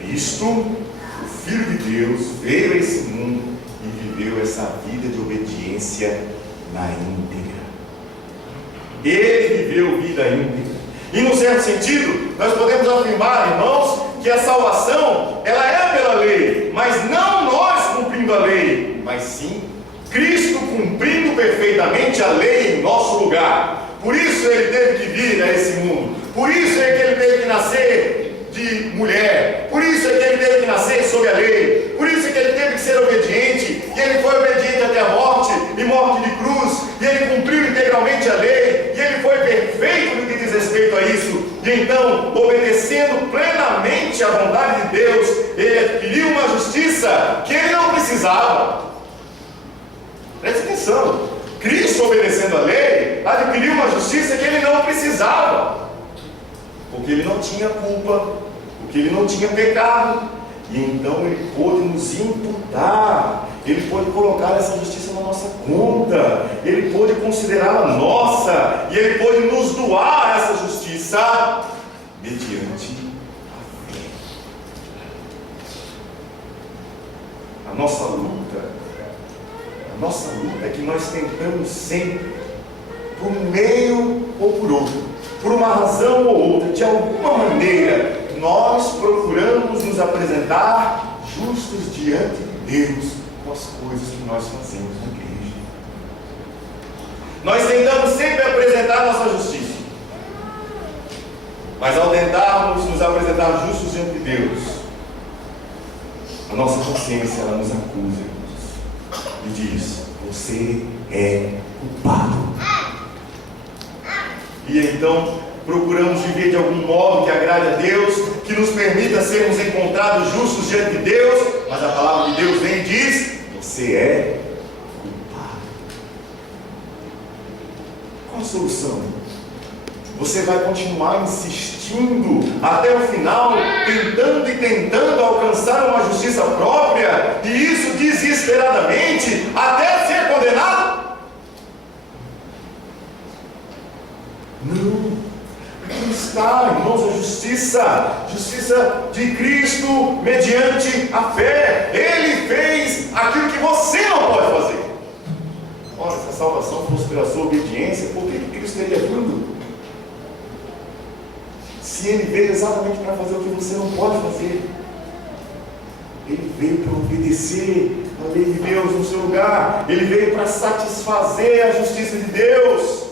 Cristo, o Filho de Deus, veio a esse mundo e viveu essa vida de obediência na íntegra. Ele viveu vida íntegra. E, num certo sentido, nós podemos afirmar, irmãos, que a salvação, ela é pela lei, mas não nós cumprindo a lei, mas sim Cristo cumprindo perfeitamente a lei em nosso lugar. Por isso ele teve que vir a esse mundo. Por isso é que ele teve que nascer de mulher. Por isso é que ele teve que nascer sob a lei. Por isso é que ele teve que ser obediente. E ele foi obediente até a morte, e morte de cruz. E ele cumpriu integralmente a lei. E ele foi perfeito no que diz respeito a isso. E então, obedecendo plenamente à vontade de Deus, ele adquiriu uma justiça que ele não precisava. Preste atenção. Cristo, obedecendo a lei, adquiriu uma justiça que ele não precisava, porque ele não tinha culpa, porque ele não tinha pecado, e então ele pôde nos imputar, ele pôde colocar essa justiça na nossa conta, ele pôde considerá-la nossa, e ele pôde nos doar essa justiça mediante a fé. A nossa luta é que nós tentamos sempre, por um meio ou por outro, por uma razão ou outra, de alguma maneira, nós procuramos nos apresentar justos diante de Deus com as coisas que nós fazemos na igreja. Nós tentamos sempre apresentar nossa justiça, mas ao tentarmos nos apresentar justos diante de Deus, a nossa consciência, ela nos acusa e diz: você é culpado. E então procuramos viver de algum modo que agrade a Deus, que nos permita sermos encontrados justos diante de Deus, mas a palavra de Deus vem e diz: você é culpado. Qual a solução? Você vai continuar insistindo até o final, tentando alcançar uma justiça própria, e isso desesperadamente, até ser condenado? Não. Aqui está, irmãos, a justiça de Cristo mediante a fé. Ele fez aquilo que você não pode fazer. Ora, se a salvação fosse pela sua obediência, por que Cristo teria vindo? Se ele veio exatamente para fazer o que você não pode fazer. Ele veio para obedecer a lei de Deus no seu lugar. Ele veio para satisfazer a justiça de Deus.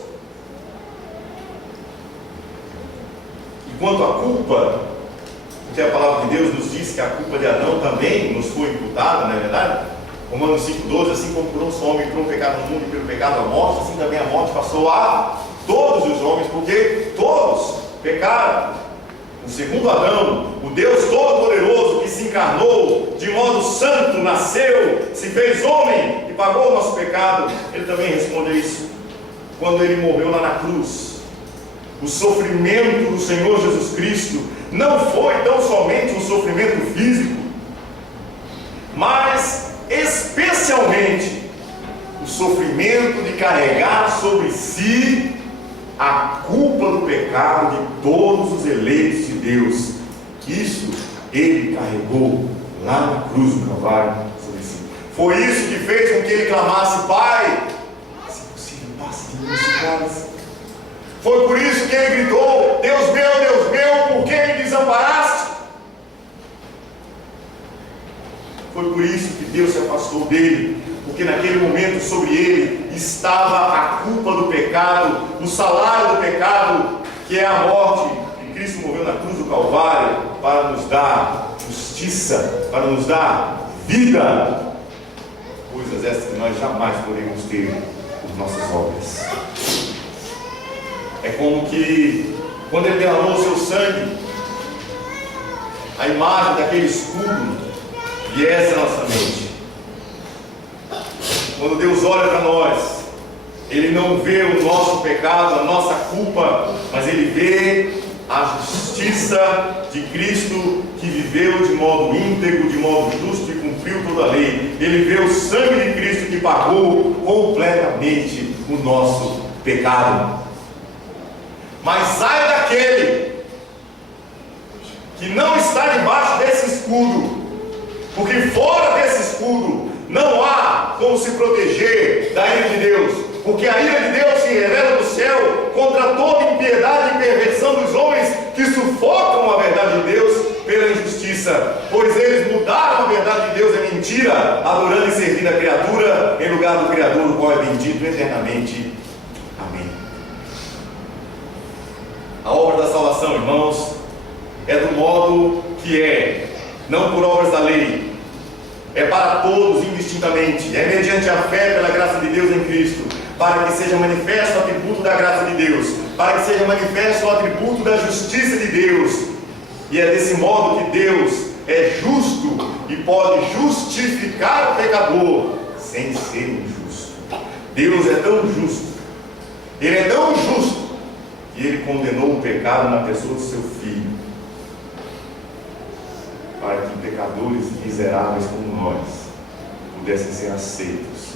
E quanto à culpa, porque a palavra de Deus nos diz que a culpa de Adão também nos foi imputada, não é verdade? Romanos 5,12, assim como por um só homem entrou o pecado no mundo e pelo pecado a morte, assim também a morte passou a todos os homens, porque todos pecaram. O segundo Adão, o Deus Todo-Poderoso que se encarnou, de modo santo, nasceu, se fez homem e pagou o nosso pecado, ele também respondeu isso quando ele morreu lá na cruz. O sofrimento do Senhor Jesus Cristo não foi tão somente um sofrimento físico, mas especialmente o sofrimento de carregar sobre si a culpa do pecado de todos os eleitos de Deus. Isso ele carregou lá na cruz do Calvário sobre si. Foi isso que fez com que ele clamasse: Pai, se possível, passe de mim esse cálice. Foi por isso que ele gritou: Deus meu, por que me desamparaste? Foi por isso que Deus se afastou dele, porque naquele momento sobre ele estava a culpa do pecado, o salário do pecado, que é a morte. E Cristo morreu na cruz do Calvário para nos dar justiça, para nos dar vida, coisas essas que nós jamais poderíamos ter por nossas obras. É como que quando ele derramou o seu sangue, a imagem daquele escudo viesse à nossa mente. Quando Deus olha para nós, Ele não vê o nosso pecado, a nossa culpa, mas Ele vê a justiça de Cristo, que viveu de modo íntegro, de modo justo e cumpriu toda a lei. Ele vê o sangue de Cristo que pagou completamente o nosso pecado. Mas ai não está debaixo desse escudo, porque fora desse escudo não há como se proteger da ira de Deus, porque a ira de Deus se revela do céu contra toda impiedade e perversão dos homens que sufocam a verdade de Deus pela injustiça, pois eles mudaram a verdade de Deus em mentira, adorando e servindo a criatura em lugar do Criador, o qual é bendito eternamente. Amém. A obra da salvação, irmãos, é do modo que é, não por obras da lei, é para todos indistintamente, é mediante a fé pela graça de Deus em Cristo, para que seja manifesto o atributo da graça de Deus, para que seja manifesto o atributo da justiça de Deus. E é desse modo que Deus é justo e pode justificar o pecador sem ser injusto. Deus é tão justo, Ele é tão justo, que Ele condenou o pecado na pessoa do seu Filho, para que pecadores miseráveis como nós pudessem ser aceitos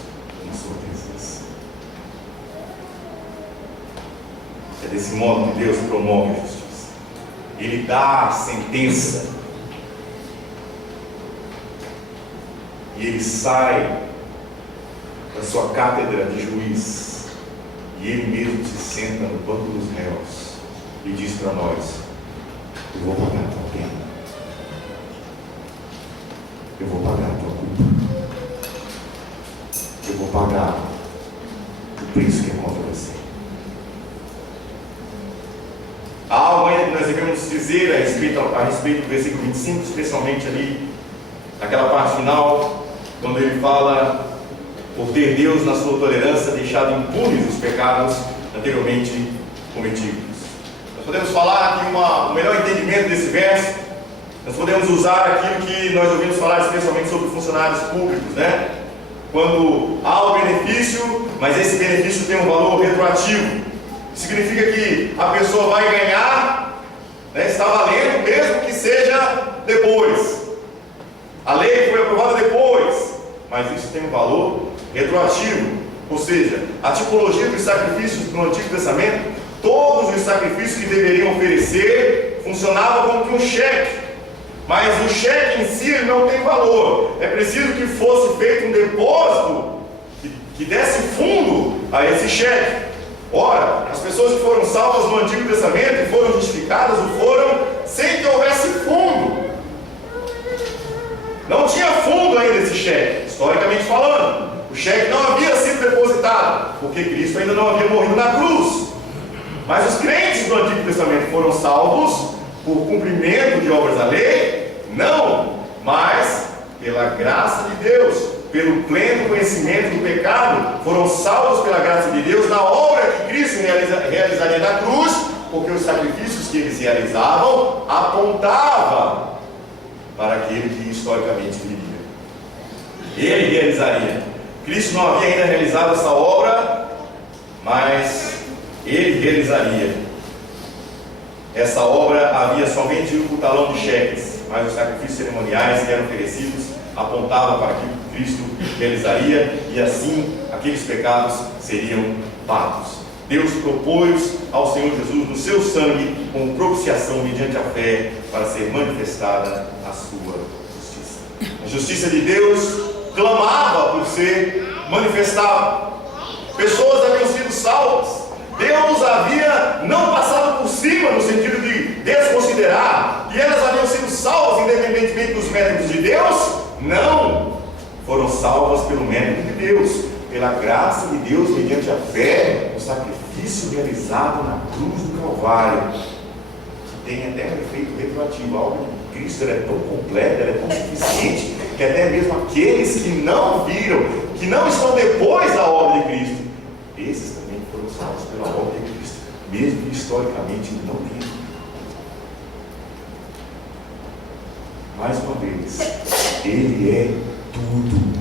na sua presença. É desse modo que Deus promove a justiça. Ele dá a sentença e Ele sai da sua cátedra de juiz e Ele mesmo se senta no banco dos réus e diz para nós: eu vou pagar a tua pena, eu vou pagar a tua culpa, eu vou pagar o preço que é contra você. Há algo ainda que nós devemos dizer a respeito do versículo 25, especialmente ali naquela parte final, quando ele fala: por ter Deus na sua tolerância deixado impunes os pecados anteriormente cometidos. Nós podemos falar aqui um melhor entendimento desse verso. Nós podemos usar aquilo que nós ouvimos falar especialmente sobre funcionários públicos, né? Quando há o benefício, mas esse benefício tem um valor retroativo. Significa que a pessoa vai ganhar, né, está valendo, mesmo que seja depois. A lei foi aprovada depois, mas isso tem um valor retroativo. Ou seja, a tipologia dos sacrifícios do Antigo Testamento, todos os sacrifícios que deveriam oferecer funcionavam como que um cheque. Mas o cheque em si não tem valor. É preciso que fosse feito um depósito que desse fundo a esse cheque. Ora, as pessoas que foram salvas no Antigo Testamento e foram justificadas o foram sem que houvesse fundo. Não tinha fundo ainda esse cheque, historicamente falando. O cheque não havia sido depositado, porque Cristo ainda não havia morrido na cruz. Mas os crentes do Antigo Testamento foram salvos por cumprimento de obras da lei? Não, mas pela graça de Deus, pelo pleno conhecimento do pecado, foram salvos pela graça de Deus na obra que Cristo realizaria na cruz, porque os sacrifícios que eles realizavam apontavam para aquele que historicamente viria. Ele realizaria. Cristo não havia ainda realizado essa obra, mas Ele realizaria. Essa obra havia somente o talão de cheques, mas os sacrifícios cerimoniais que eram oferecidos apontavam para aquilo que Cristo realizaria, e assim aqueles pecados seriam pagos. Deus propôs ao Senhor Jesus no seu sangue como propiciação mediante a fé para ser manifestada a sua justiça. A justiça de Deus clamava por ser manifestada. Pessoas haviam sido salvas. Deus havia não passado por cima no sentido de desconsiderar, e elas haviam sido salvas independentemente dos métodos de Deus. Não, foram salvas pelo método de Deus, pela graça de Deus, mediante a fé, o sacrifício realizado na cruz do Calvário, que tem até um efeito retroativo. A obra de Cristo é tão completa, é tão suficiente, que até mesmo aqueles que não viram, que não estão depois da obra de Cristo, esses também foram salvos pela obra de Cristo, mesmo que historicamente não viram. Mais uma vez, Ele é tudo.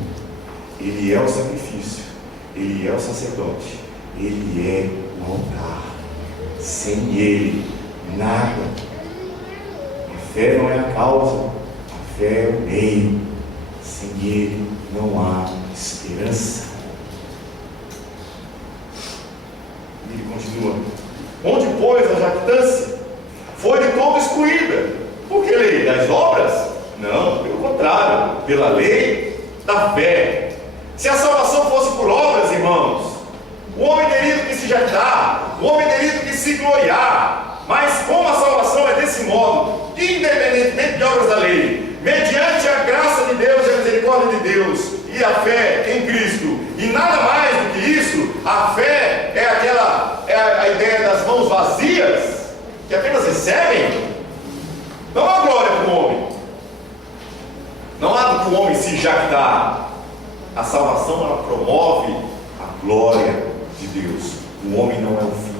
Ele é o sacrifício, Ele é o sacerdote, Ele é o altar. Sem Ele, nada. A fé não é a causa, a fé é o meio. Sem Ele não há esperança. Ele continua: onde, pois, a jactância foi de todo excluída, porque ele das obras? Não, pelo contrário, pela lei da fé. Se a salvação fosse por obras, irmãos, o homem teria que se jactar, o homem teria que se gloriar. Mas como a salvação é desse modo, independentemente de obras da lei, mediante a graça de Deus e a misericórdia de Deus e a fé em Cristo, e nada mais do que isso, a fé é a ideia das mãos vazias, que apenas recebem. Não há glória para o homem, não há do que o homem se jactar. A salvação, ela promove a glória de Deus. O homem não é o fim,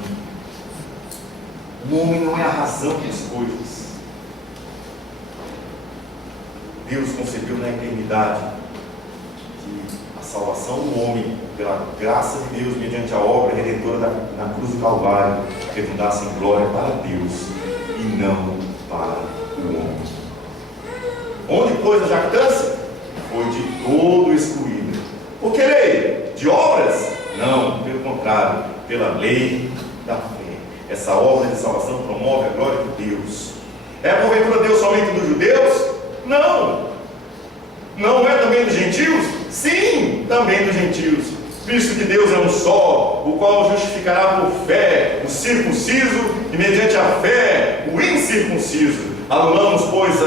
o homem não é a razão das coisas. Deus concebeu na eternidade que a salvação do homem, pela graça de Deus, mediante a obra redentora na cruz do Calvário, redundasse em glória para Deus e não para o homem. Onde, pois, a jactância? Foi de todo excluída. Por que lei? De obras? Não, pelo contrário, pela lei da fé. Essa obra de salvação promove a glória de Deus. É porventura Deus somente dos judeus? Não. Não é também dos gentios? Sim, também dos gentios. Visto que Deus é um só, o qual justificará por fé o circunciso e mediante a fé o incircunciso. Anulamos, pois,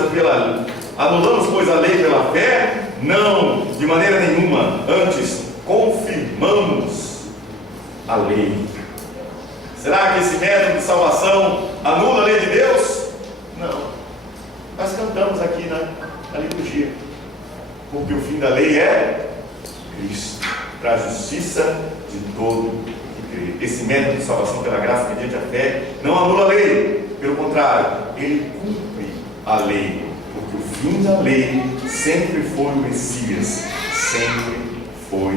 a lei pela fé? Não, de maneira nenhuma. Antes, confirmamos a lei. Será que esse método de salvação anula a lei de Deus? Não. Nós cantamos aqui na liturgia, porque o fim da lei é Cristo, para a justiça de todo que crê. Esse método de salvação pela graça mediante a fé não anula a lei, pelo contrário, ele cumpre a lei, porque o fim da lei sempre foi o Messias, sempre foi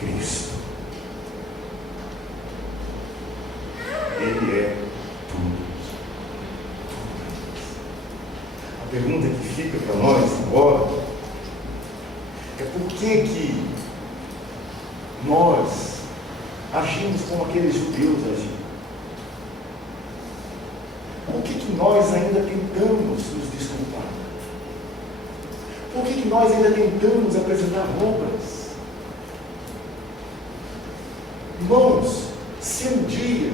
Cristo. Ele é tudo. A pergunta que fica para nós agora é por que nós agimos como aqueles judeus agiam? Por que nós ainda tentamos nos desculpar? Por que nós ainda tentamos apresentar obras? Irmãos, se um dia,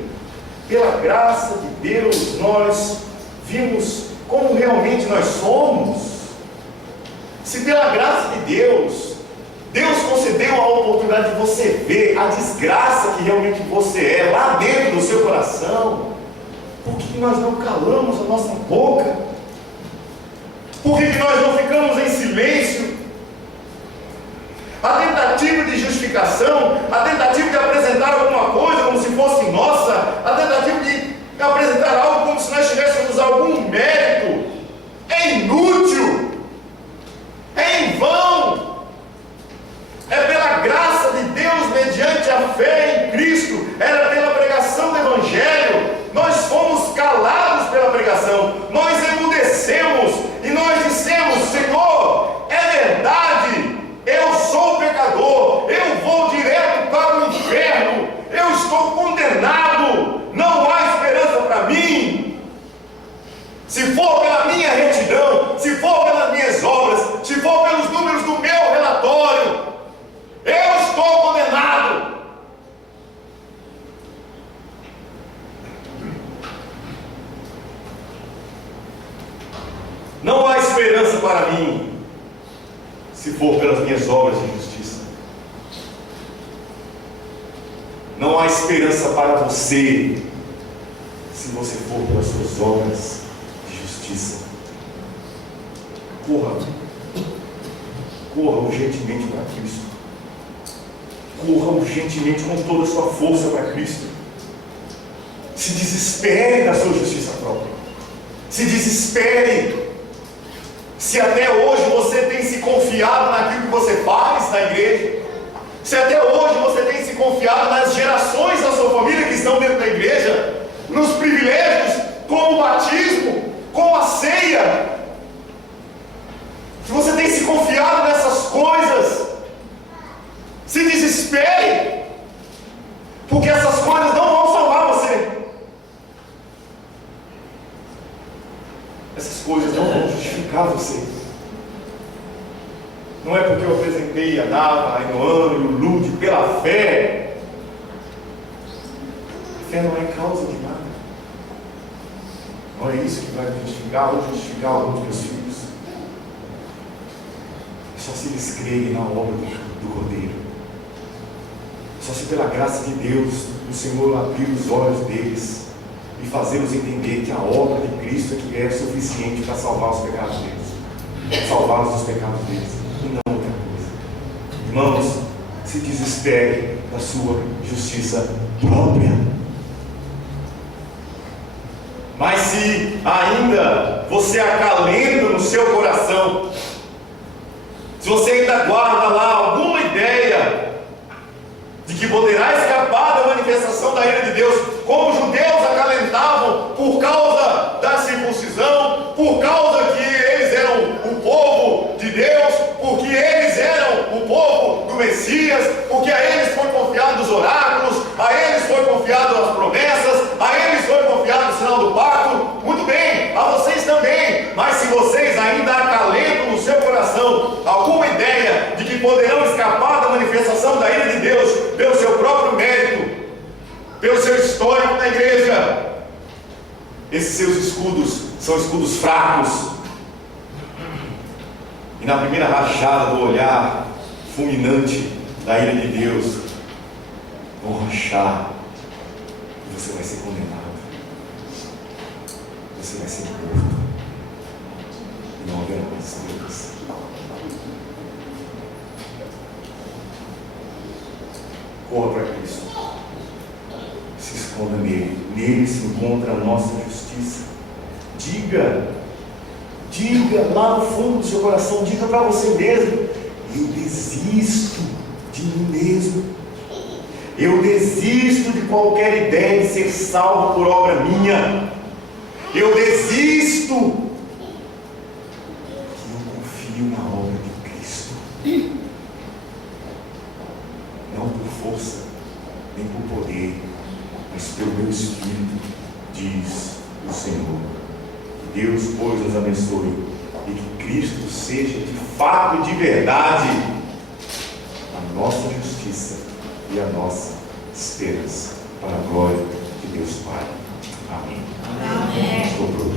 pela graça de Deus, nós vimos como realmente nós somos, se pela graça de Deus, Deus concedeu a oportunidade de você ver a desgraça que realmente você é, lá dentro do seu coração, por que nós não calamos a nossa boca? Por que nós não ficamos em silêncio? A tentativa de justificação, a tentativa de apresentar alguma coisa como se fosse nossa, a tentativa de apresentar algo como se nós tivéssemos algum mérito, é inútil, é em vão. É pela graça de Deus, mediante a fé em Cristo, era pela pregação do Evangelho. Nós fomos calados pela pregação, nós emudecemos e nós dissemos: Senhor, é verdade, eu sou pecador, eu vou direto para o inferno, eu estou condenado, não há esperança para mim. Se for pela minha retidão, se for pelas minhas obras, se for pelos números do meu relatório, eu estou condenado. Não há esperança para mim, se for pelas minhas obras de justiça. Não há esperança para você, se você for pelas suas obras de justiça. Corra urgentemente para Cristo. Corra urgentemente com toda a sua força para Cristo. Se desespere da sua justiça própria. Se desespere. Se até hoje você tem se confiado naquilo que você faz na igreja, se até hoje você tem se confiado nas gerações da sua família que estão dentro da igreja, nos privilégios, como o batismo, como a ceia, se você tem se confiado nessas coisas, se desespere, porque essas coisas não vão salvar você. Essas coisas não vão justificar você. Não é porque eu apresentei a Nava, a Inoano e o Lude pela fé. A fé não é causa de nada. Não é isso que vai me justificar ou justificar alguns dos meus filhos. É só se eles crerem na obra do Cordeiro. Só se pela graça de Deus o Senhor abrir os olhos deles e fazê-los entender que a obra de Cristo é que é suficiente para salvar os pecados deles, salvá-los dos pecados deles, e não outra coisa. Irmãos, se desespere da sua justiça própria. Mas se ainda você acalenta no seu coração, se você ainda guarda lá alguma ideia de que poderá escapar da manifestação da ira de Deus, como os judeus acalentavam por causa da circuncisão, por causa que eles eram o povo de Deus, porque eles eram o povo do Messias, porque a eles foi confiado os oráculos, a eles foi confiado as promessas, a eles foi confiado o sinal do pacto. Muito bem, a vocês também. Mas se vocês ainda acalentam no seu coração alguma ideia de que poderão escapar da manifestação da ira de Deus pelo seu próprio mérito, pelo seu histórico na igreja, esses seus escudos são escudos fracos. E na primeira rachada do olhar fulminante da ira de Deus, vão rachar e você vai ser condenado. Você vai ser morto. E não haverá condição de você. Corra para Cristo. Se esconda nele. Nele se encontra a nossa justiça. Diga lá no fundo do seu coração, diga para você mesmo: eu desisto de mim mesmo. Eu desisto de qualquer ideia de ser salvo por obra minha. Eu desisto. Eu confio na obra de Cristo. Não por força, nem por poder, mas pelo meu Espírito, diz o Senhor. Que Deus, pois, nos abençoe e que Cristo seja de fato e de verdade a nossa justiça e a nossa esperança, para a glória de Deus Pai. Amém. Amém. Estou pronto.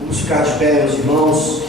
Vamos ficar de pé, meus irmãos.